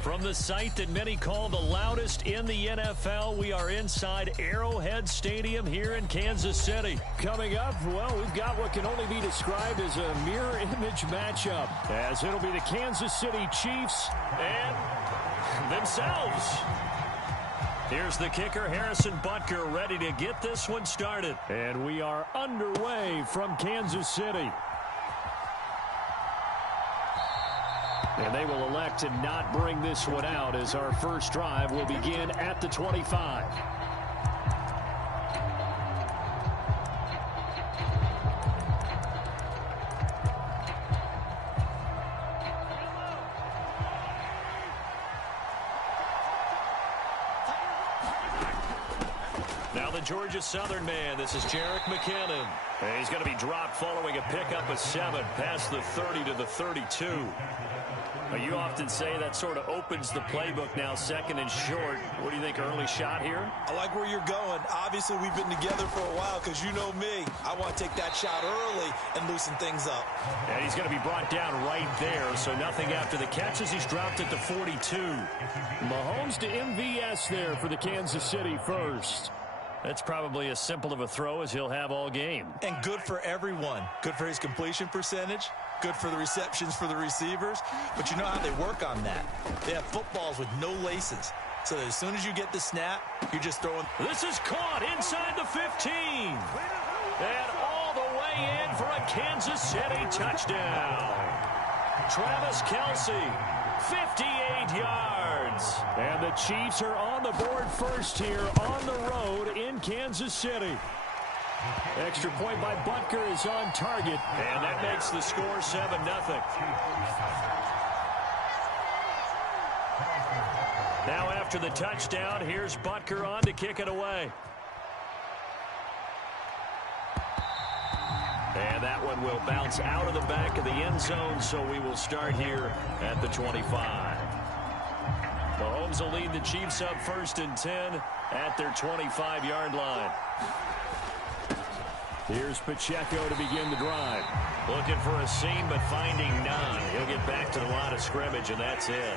From the site that many call the loudest in the NFL, we are inside Arrowhead Stadium here in Kansas City. Coming up, well, we've got what can only be described as a mirror image matchup, as it'll be the Kansas City Chiefs and themselves. Here's the kicker, Harrison Butker, ready to get this one started. And we are underway from Kansas City. And they will elect to not bring this one out as our first drive will begin at the 25. Now the Georgia Southern man, this is Jerick McKinnon. And he's going to be dropped following a pickup of 7 past the 30 to the 32. You often say that sort of opens the playbook now, 2nd and short. What do you think, early shot here? I like where you're going. Obviously, we've been together for a while because you know me. I want to take that shot early and loosen things up. And he's going to be brought down right there, so nothing after the catch as he's dropped at the 42. Mahomes to MVS there for the Kansas City first. That's probably as simple of a throw as he'll have all game. And good for everyone. Good for his completion percentage. Good for the receptions for the receivers. But you know how they work on that. They have footballs with no laces. So that as soon as you get the snap, you're just throwing. This is caught inside the 15. And all the way in for a Kansas City touchdown. Travis Kelce, 58 yards. And the Chiefs are on the board first here on the road in Kansas City. Extra point by Butker is on target, and that makes the score 7-0. Now after the touchdown, here's Butker on to kick it away. And that one will bounce out of the back of the end zone, so we will start here at the 25. Mahomes will lead the Chiefs up 1st and 10 at their 25-yard line. Here's Pacheco to begin the drive. Looking for a seam, but finding none. He'll get back to the line of scrimmage, and that's it.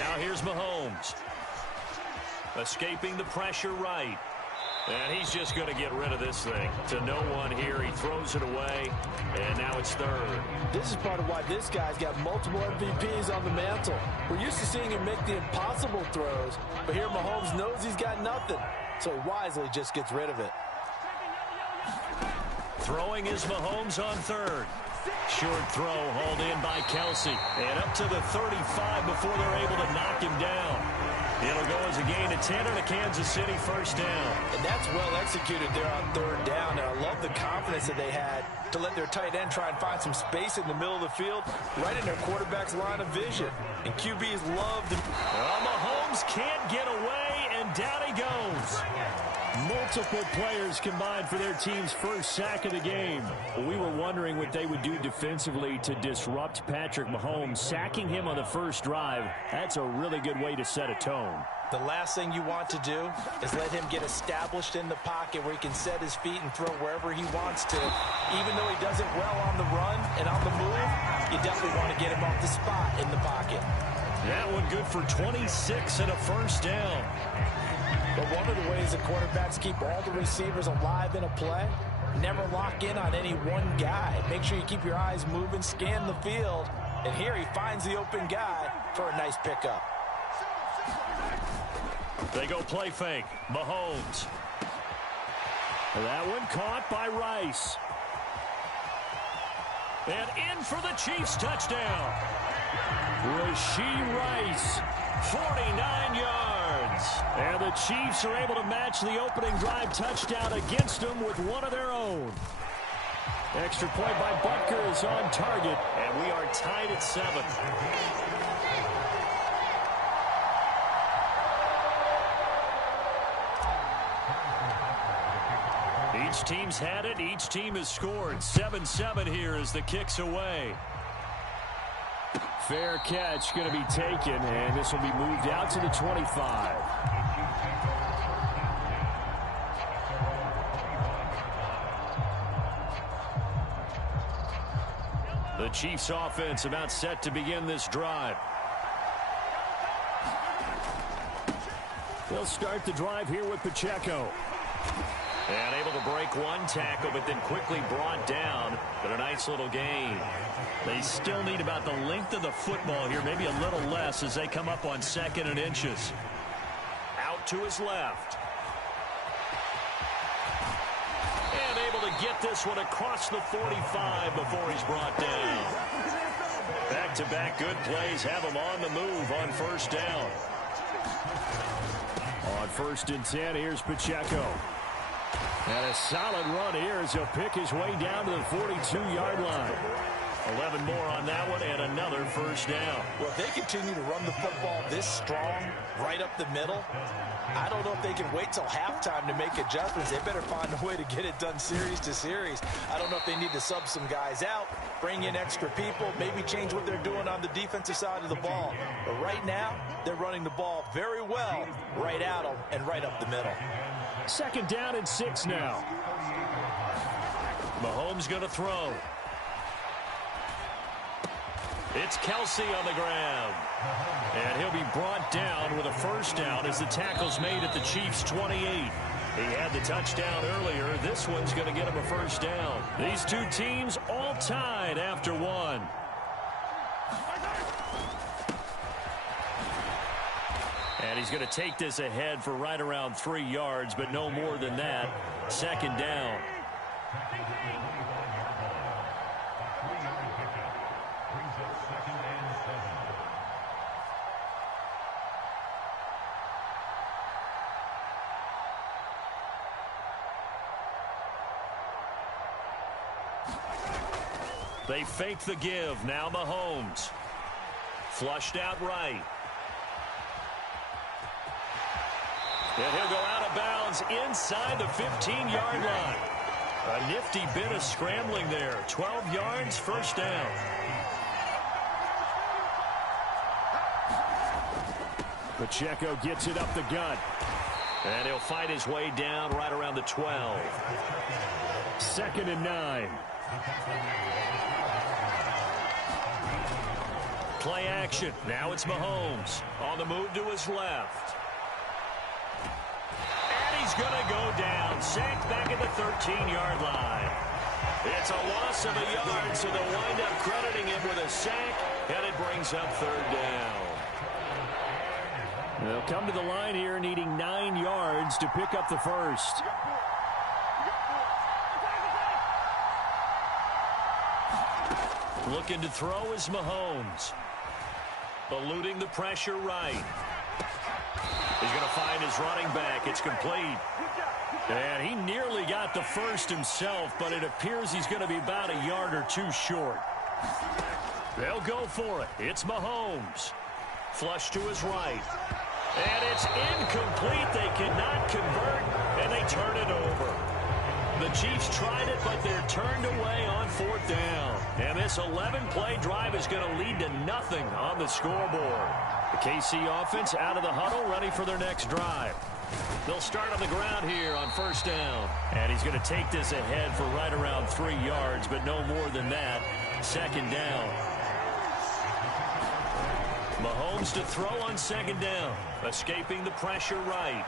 Now here's Mahomes. Escaping the pressure right. And he's just going to get rid of this thing. To no one here. He throws it away. And now it's third. This is part of why this guy's got multiple MVPs on the mantle. We're used to seeing him make the impossible throws. But here Mahomes knows he's got nothing. So he wisely just gets rid of it. Throwing is Mahomes on third. Short throw hauled in by Kelsey. And up to the 35 before they're able to knock him down. It'll go as a gain of 10 and a Kansas City first down. And that's well executed there on third down. And I love the confidence that they had to let their tight end try and find some space in the middle of the field, right in their quarterback's line of vision. And QBs love to... Well, Mahomes can't get away, and down he goes. Multiple players combined for their team's first sack of the game. We were wondering what they would do defensively to disrupt Patrick Mahomes. Sacking him on the first drive, that's a really good way to set a tone. The last thing you want to do is let him get established in the pocket where he can set his feet and throw wherever he wants to. Even though he does it well on the run and on the move, you definitely want to get him off the spot in the pocket. That one good for 26 and a first down. But one of the ways the quarterbacks keep all the receivers alive in a play, never lock in on any one guy. Make sure you keep your eyes moving, scan the field, and here he finds the open guy for a nice pickup. They go play fake. Mahomes. That one caught by Rice. And in for the Chiefs touchdown. Rashee Rice, 49 yards. And the Chiefs are able to match the opening drive touchdown against them with one of their own. Extra point by Butker is on target. And we are tied at 7. Each team's had it. Each team has scored. 7-7 here as the kick's away. Fair catch going to be taken, and this will be moved out to the 25. The Chiefs offense about set to begin this drive. They'll start the drive here with Pacheco. And able to break one tackle, but then quickly brought down. But a nice little gain. They still need about the length of the football here, maybe a little less as they come up on 2nd and inches. Out to his left. And able to get this one across the 45 before he's brought down. Back-to-back good plays have him on the move on first down. On 1st and 10, here's Pacheco. And a solid run here as he'll pick his way down to the 42-yard line. 11 more on that one and another first down. Well, if they continue to run the football this strong, right up the middle, I don't know if they can wait till halftime to make adjustments. They better find a way to get it done series to series. I don't know if they need to sub some guys out, bring in extra people, maybe change what they're doing on the defensive side of the ball. But right now, they're running the ball very well right at them and right up the middle. 2nd down and 6 now. Mahomes going to throw. It's Kelsey on the ground. And he'll be brought down with a first down as the tackle's made at the Chiefs' 28. He had the touchdown earlier. This one's going to get him a first down. These two teams all tied after one. And he's going to take this ahead for right around 3 yards, but no more than that. 2nd down. They fake the give. Now Mahomes. Flushed out right. And he'll go out of bounds inside the 15-yard line. A nifty bit of scrambling there. 12 yards, first down. Pacheco gets it up the gut. And he'll fight his way down right around the 12. 2nd and 9. Play action. Now it's Mahomes on the move to his left. And he's going to go down. Sacked back at the 13-yard line. It's a loss of a yard, so they'll wind up crediting him with a sack, and it brings up third down. They'll come to the line here needing 9 yards to pick up the first. Looking to throw is Mahomes. Eluding the pressure right. He's going to find his running back. It's complete. And he nearly got the first himself, but it appears he's going to be about a yard or two short. They'll go for it. It's Mahomes. Flush to his right. And it's incomplete. They cannot convert, and they turn it over. The Chiefs tried it, but they're turned away on fourth down. And this 11-play drive is going to lead to nothing on the scoreboard. The KC offense out of the huddle, ready for their next drive. They'll start on the ground here on first down. And he's going to take this ahead for right around 3 yards, but no more than that. Second down. Mahomes to throw on second down. Escaping the pressure right.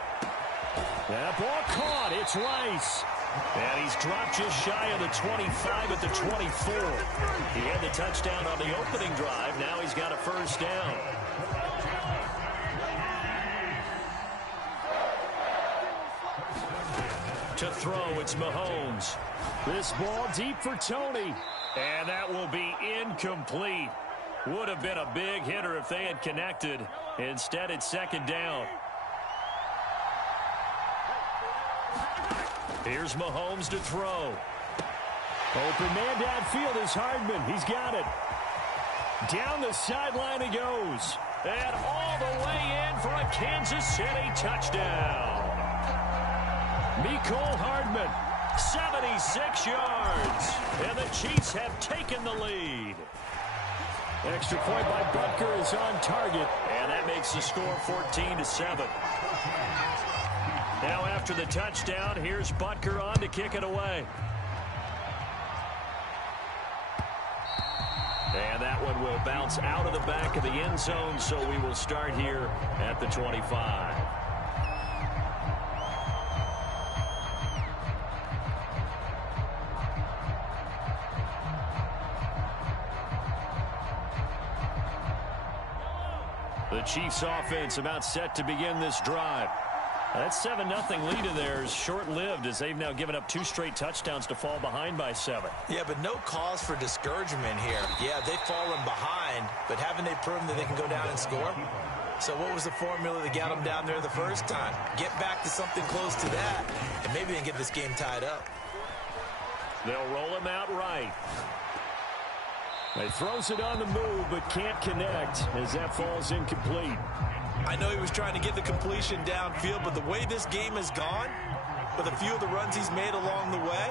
That ball caught. It's Rice. And he's dropped just shy of the 25 at the 24. He had the touchdown on the opening drive. Now he's got a first down. To throw, it's Mahomes. This ball deep for Tony. And that will be incomplete. Would have been a big hitter if they had connected. Instead, it's second down. Here's Mahomes to throw. Open man downfield is Hardman. He's got it. Down the sideline he goes. And all the way in for a Kansas City touchdown. Mecole Hardman, 76 yards. And the Chiefs have taken the lead. Extra point by Butker is on target. And that makes the score 14-7. Now after the touchdown, here's Butker on to kick it away. And that one will bounce out of the back of the end zone, so we will start here at the 25. The Chiefs offense about set to begin this drive. That 7-0 lead of theirs short-lived as they've now given up 2 straight touchdowns to fall behind by 7. Yeah, but no cause for discouragement here. Yeah, they've fallen behind, but haven't they proven that they can go down and score? So what was the formula that got them down there the first time? Get back to something close to that, and maybe they can get this game tied up. They'll roll him out right. He throws it on the move, but can't connect as that falls incomplete. I know he was trying to get the completion downfield, but the way this game has gone, with a few of the runs he's made along the way,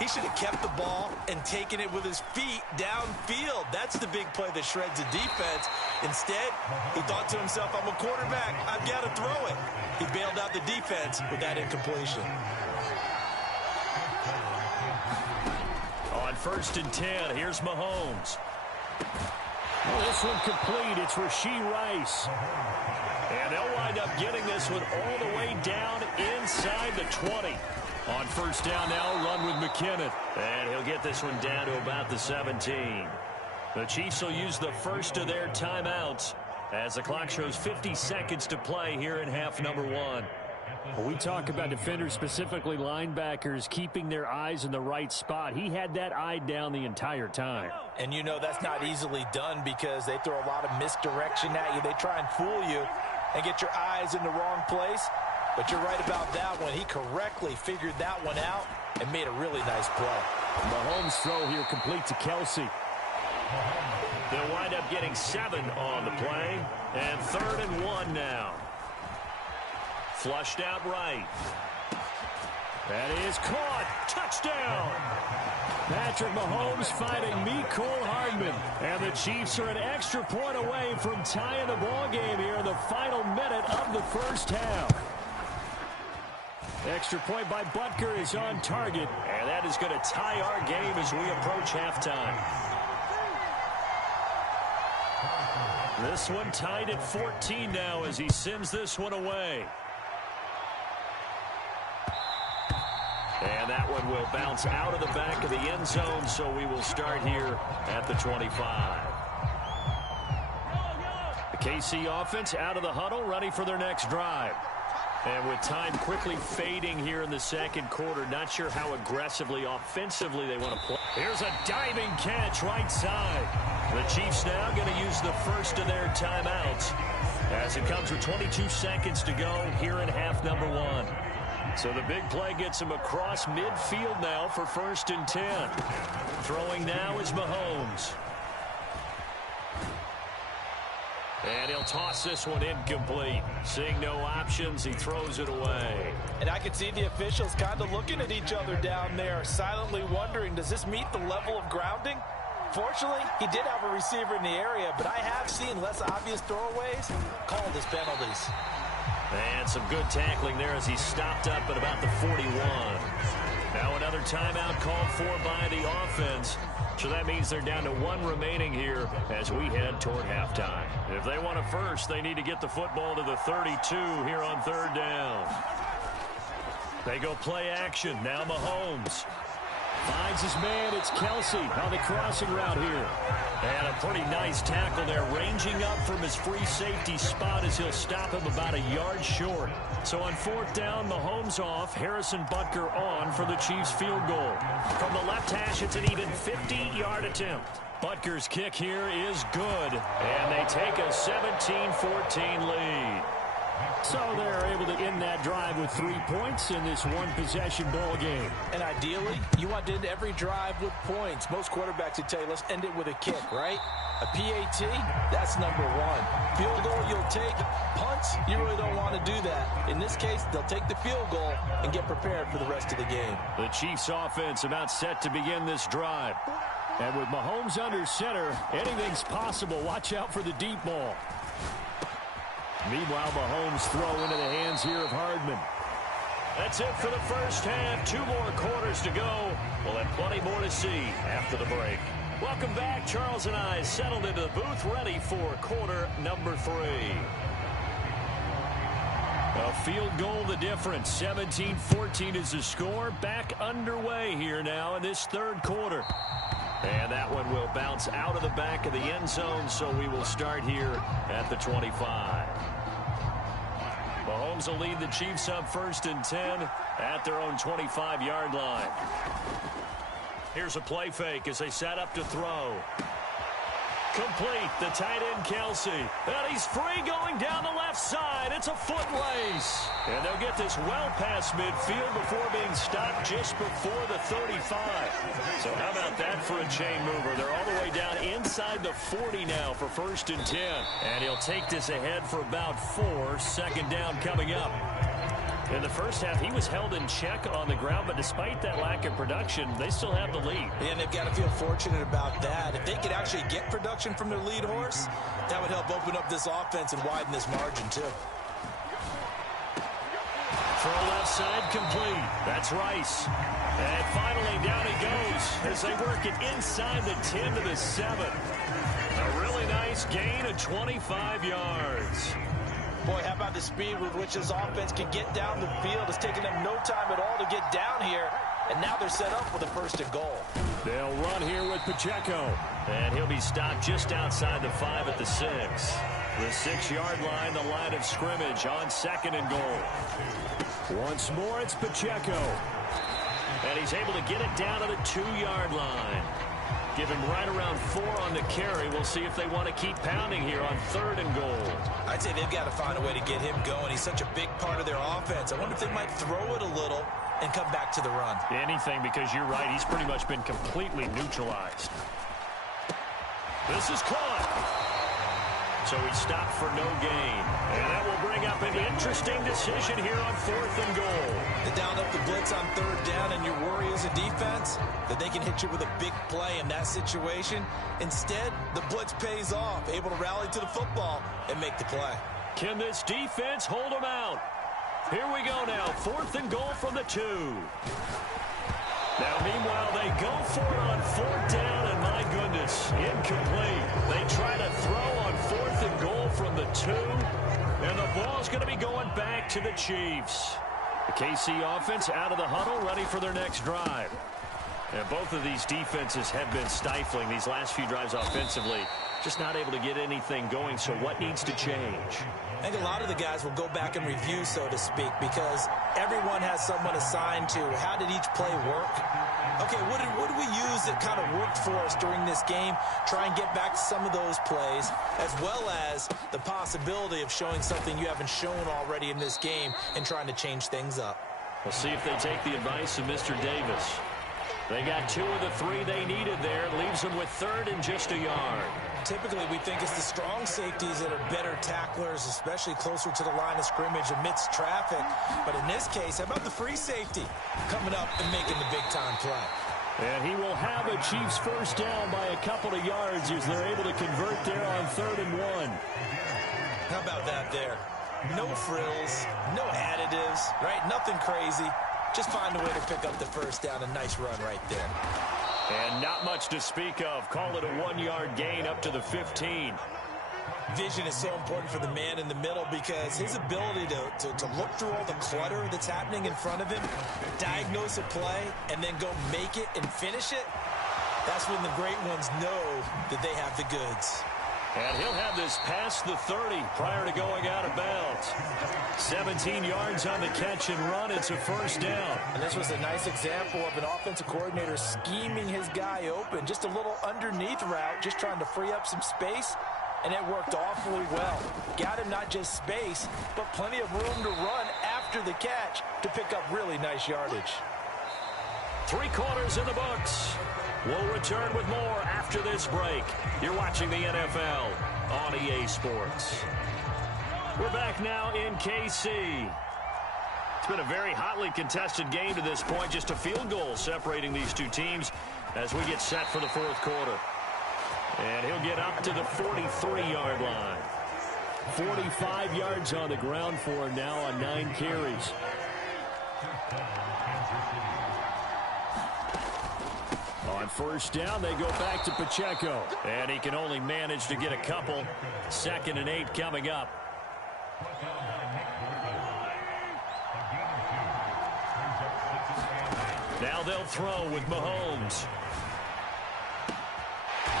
he should have kept the ball and taken it with his feet downfield. That's the big play that shreds the defense. Instead, he thought to himself, I'm a quarterback. I've got to throw it. He bailed out the defense with that incompletion. On 1st and 10, here's Mahomes. Oh, this one complete. It's Rashee Rice. And they'll wind up getting this one all the way down inside the 20. On 1st down now, run with McKinnon. And he'll get this one down to about the 17. The Chiefs will use the first of their timeouts as the clock shows 50 seconds to play here in half number 1. We talk about defenders, specifically linebackers, keeping their eyes in the right spot. He had that eye down the entire time. And you know that's not easily done because they throw a lot of misdirection at you. They try and fool you and get your eyes in the wrong place. But you're right about that one. He correctly figured that one out and made a really nice play. Mahomes' throw here complete to Kelsey. They'll wind up getting 7 on the play. And 3rd and 1 now. Flushed out right. That is caught. Touchdown. Patrick Mahomes finding Mecole Hardman. And the Chiefs are an extra point away from tying the ball game here in the final minute of the first half. Extra point by Butker is on target. And that is going to tie our game as we approach halftime. This one tied at 14 now as he sends this one away. And that one will bounce out of the back of the end zone, so we will start here at the 25. The KC offense out of the huddle, ready for their next drive. And with time quickly fading here in the second quarter, not sure how aggressively, offensively they want to play. Here's a diving catch right side. The Chiefs now going to use the first of their timeouts as it comes with 22 seconds to go here in half number 1. So the big play gets him across midfield now for 1st and 10. Throwing now is Mahomes. And he'll toss this one incomplete. Seeing no options, he throws it away. And I can see the officials kind of looking at each other down there, silently wondering, does this meet the level of grounding? Fortunately, he did have a receiver in the area, but I have seen less obvious throwaways called as penalties. And some good tackling there as he stopped up at about the 41. Now another timeout called for by the offense. So that means they're down to 1 remaining here as we head toward halftime. If they want a first, they need to get the football to the 32 here on 3rd down. They go play action. Now Mahomes finds his man. It's Kelsey on the crossing route here. And a pretty nice tackle there, ranging up from his free safety spot as he'll stop him about a yard short. So on 4th down, Mahomes off, Harrison Butker on for the Chiefs field goal. From the left hash, it's an even 50-yard attempt. Butker's kick here is good, and they take a 17-14 lead. So they're able to end that drive with 3 points in this one-possession ball game. And ideally, you want to end every drive with points. Most quarterbacks would tell you, let's end it with a kick, right? A PAT, that's number 1. Field goal you'll take. Punts, you really don't want to do that. In this case, they'll take the field goal and get prepared for the rest of the game. The Chiefs offense about set to begin this drive. And with Mahomes under center, anything's possible. Watch out for the deep ball. Meanwhile, Mahomes throw into the hands here of Hardman. That's it for the first half. 2 more quarters to go. We'll have plenty more to see after the break. Welcome back. Charles and I settled into the booth, ready for quarter number 3. A field goal the difference. 17-14 is the score. Back underway here now in this 3rd quarter. And that one will bounce out of the back of the end zone, so we will start here at the 25. Mahomes will lead the Chiefs up 1st and 10 at their own 25-yard line. Here's a play fake as they set up to throw. Complete, the tight end Kelsey. And he's free going down the left side. It's a foot race. And they'll get this well past midfield before being stopped just before the 35. So how about that for a chain mover? They're all the way down inside the 40 now for 1st and 10. And he'll take this ahead for about 4. 2nd down coming up. In the first half, he was held in check on the ground, but despite that lack of production, they still have the lead. And they've got to feel fortunate about that. If they could actually get production from their lead horse, that would help open up this offense and widen this margin, too. Throw left side complete. That's Rice. And finally, down he goes as they work it inside the 10 to the 7. A really nice gain of 25 yards. Boy, how about the speed with which this offense can get down the field? It's taken them no time at all to get down here, and now they're set up with a 1st and goal. They'll run here with Pacheco. And he'll be stopped just outside the 5 at the 6. The 6-yard line, the line of scrimmage on 2nd and goal. Once more, it's Pacheco. And he's able to get it down to the 2-yard line. Give him right around 4 on the carry. We'll see if they want to keep pounding here on 3rd and goal. I'd say they've got to find a way to get him going. He's such a big part of their offense. I wonder if they might throw it a little and come back to the run. Anything, because you're right. He's pretty much been completely neutralized. This is caught. So he stopped for no gain. And that will bring up an interesting decision here on 4th and goal. They down up the blitz on 3rd down, and your worry as a defense that they can hit you with a big play in that situation. Instead, the blitz pays off, able to rally to the football and make the play. Can this defense hold them out? Here we go now. 4th and goal from the 2. Now, meanwhile, they go for it on 4th down, and my goodness, incomplete. They try to throw on 4th and and 2. And the ball's going to be going back to the Chiefs. The KC offense out of the huddle, ready for their next drive. And both of these defenses have been stifling these last few drives offensively. Just not able to get anything going, so what needs to change? I think a lot of the guys will go back and review, so to speak, because everyone has someone assigned to how did each play work. Okay, what did we use that kind of worked for us during this game? Try and get back to some of those plays, as well as the possibility of showing something you haven't shown already in this game and trying to change things up. We'll see if they take the advice of Mr. Davis. They got 2 of the 3 they needed there. Leaves them with 3rd and just a yard. Typically, we think it's the strong safeties that are better tacklers, especially closer to the line of scrimmage amidst traffic. But in this case, how about the free safety coming up and making the big-time play? And he will have a Chiefs first down by a couple of yards as they're able to convert there on 3rd and 1. How about that there? No frills, no additives, right? Nothing crazy. Just find a way to pick up the first down. A nice run right there. And not much to speak of. Call it a 1-yard gain up to the 15. Vision is so important for the man in the middle because his ability to look through all the clutter that's happening in front of him, diagnose a play, and then go make it and finish it, that's when the great ones know that they have the goods. And he'll have this past the 30 prior to going out of bounds. 17 yards on the catch and run. It's a first down. And this was a nice example of an offensive coordinator scheming his guy open. Just a little underneath route, just trying to free up some space. And it worked awfully well. Got him not just space, but plenty of room to run after the catch to pick up really nice yardage. 3 quarters in the books. We'll return with more after this break. You're watching the NFL on EA Sports. We're back now in KC. It's been a very hotly contested game to this point. Just a field goal separating these two teams as we get set for the 4th quarter. And he'll get up to the 43-yard line. 45 yards on the ground for him now on 9 carries. On first down, they go back to Pacheco. And he can only manage to get a couple. 2nd and 8 coming up. Now they'll throw with Mahomes.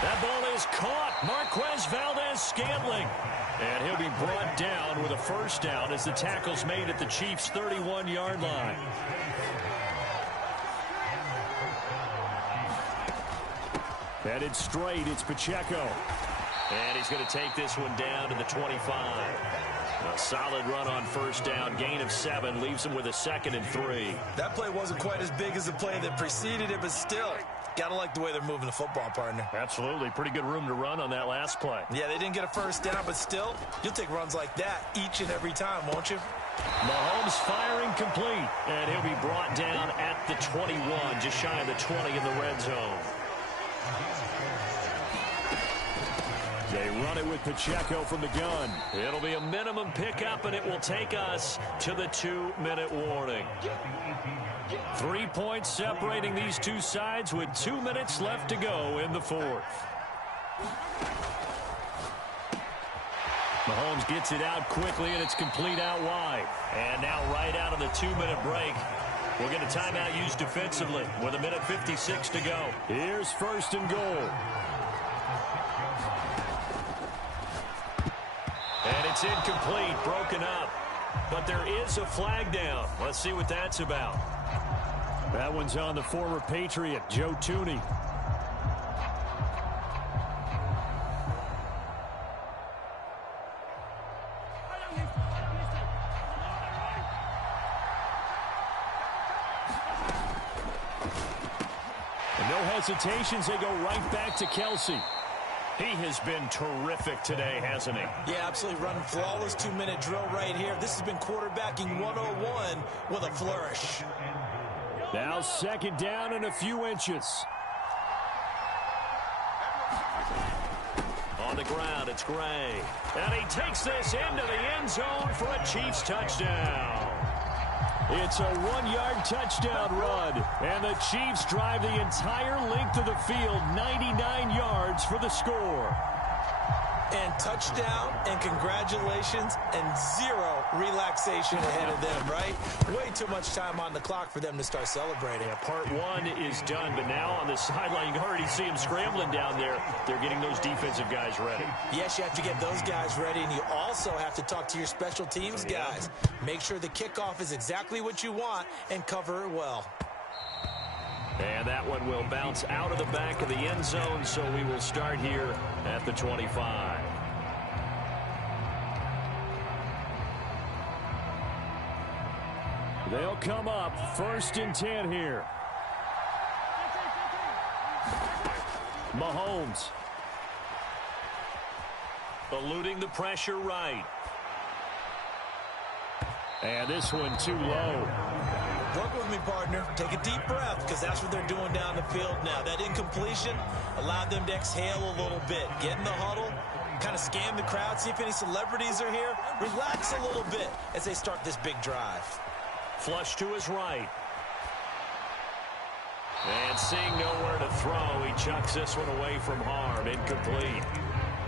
That ball is caught. Marquez Valdez-Scantling. And he'll be brought down with a first down as the tackle's made at the Chiefs' 31-yard line. Headed straight, it's Pacheco. And he's going to take this one down to the 25. A solid run on first down. Gain of 7 leaves him with a 2nd and 3. That play wasn't quite as big as the play that preceded it, but still, got to like the way they're moving the football, partner. Absolutely. Pretty good room to run on that last play. Yeah, they didn't get a first down, but still, you'll take runs like that each and every time, won't you? Mahomes firing complete. And he'll be brought down at the 21, just shy of the 20 in the red zone. They run it with Pacheco from the gun. It'll be a minimum pickup, and it will take us to the 2-minute warning. 3 points separating these two sides with 2 minutes left to go in the 4th. Mahomes gets it out quickly, and it's complete out wide. And now right out of the 2-minute break, we'll get a timeout used defensively with 1:56 to go. Here's 1st and goal. And it's incomplete, broken up. But there is a flag down. Let's see what that's about. That one's on the former Patriot, Joe Thuney. And no hesitations, they go right back to Kelsey. He has been terrific today, hasn't he? Yeah, absolutely. Running flawless 2-minute drill right here. This has been quarterbacking 101 with a flourish. Now 2nd down and a few inches. On the ground, it's Gray. And he takes this into the end zone for a Chiefs touchdown. It's a 1-yard touchdown run, and the Chiefs drive the entire length of the field, 99 yards for the score. And touchdown, and congratulations, and zero relaxation ahead of them, right? Way too much time on the clock for them to start celebrating. Yeah, part one is done, but now on the sideline, you can already see them scrambling down there. They're getting those defensive guys ready. Yes, you have to get those guys ready, and you also have to talk to your special teams guys. Make sure the kickoff is exactly what you want and cover it well. And that one will bounce out of the back of the end zone, so we will start here at the 25. They'll come up 1st and 10 here. Mahomes. Eluding the pressure right. And this one too low. Work with me, partner. Take a deep breath, because that's what they're doing down the field now. That incompletion allowed them to exhale a little bit. Get in the huddle, kind of scan the crowd, see if any celebrities are here. Relax a little bit as they start this big drive. Flush to his right. And seeing nowhere to throw, he chucks this one away from harm. Incomplete.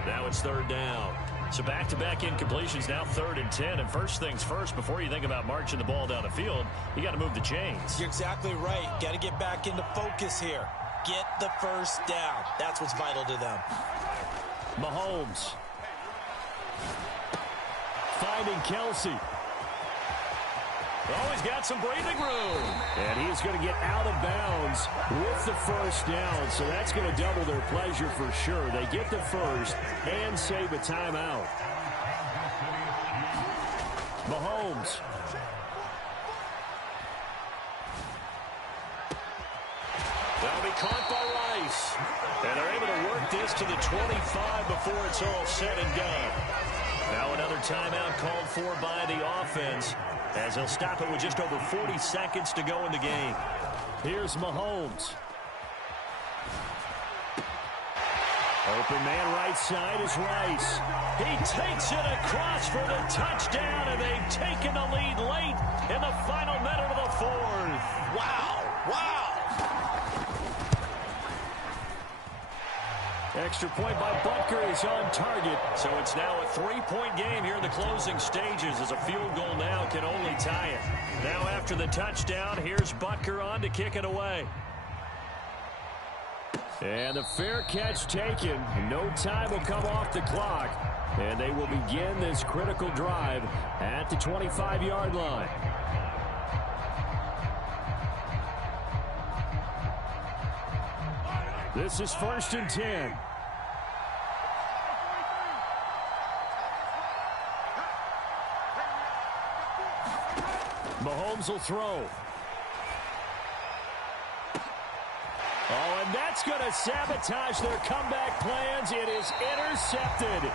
Now it's 3rd down. So back-to-back incompletions, now 3rd and 10. And first things first, before you think about marching the ball down the field, you got to move the chains. You're exactly right. Got to get back into focus here. Get the first down. That's what's vital to them. Mahomes. Finding Kelsey. Oh, he's got some breathing room. And he's going to get out of bounds with the first down. So that's going to double their pleasure for sure. They get the first and save a timeout. Mahomes. That'll be caught by Rice. And they're able to work this to the 25 before it's all said and done. Now another timeout called for by the offense, as they'll stop it with just over 40 seconds to go in the game. Here's Mahomes. Open man right side is Rice. He takes it across for the touchdown, and they've taken the lead late in the final minute of the 4th. Wow. Wow. Extra point by Butker is on target. So it's now a 3-point game here in the closing stages, as a field goal now can only tie it. Now after the touchdown, here's Butker on to kick it away. And the fair catch taken. No time will come off the clock. And they will begin this critical drive at the 25-yard line. This is 1st and 10. Mahomes will throw. Oh, and that's going to sabotage their comeback plans. It is intercepted.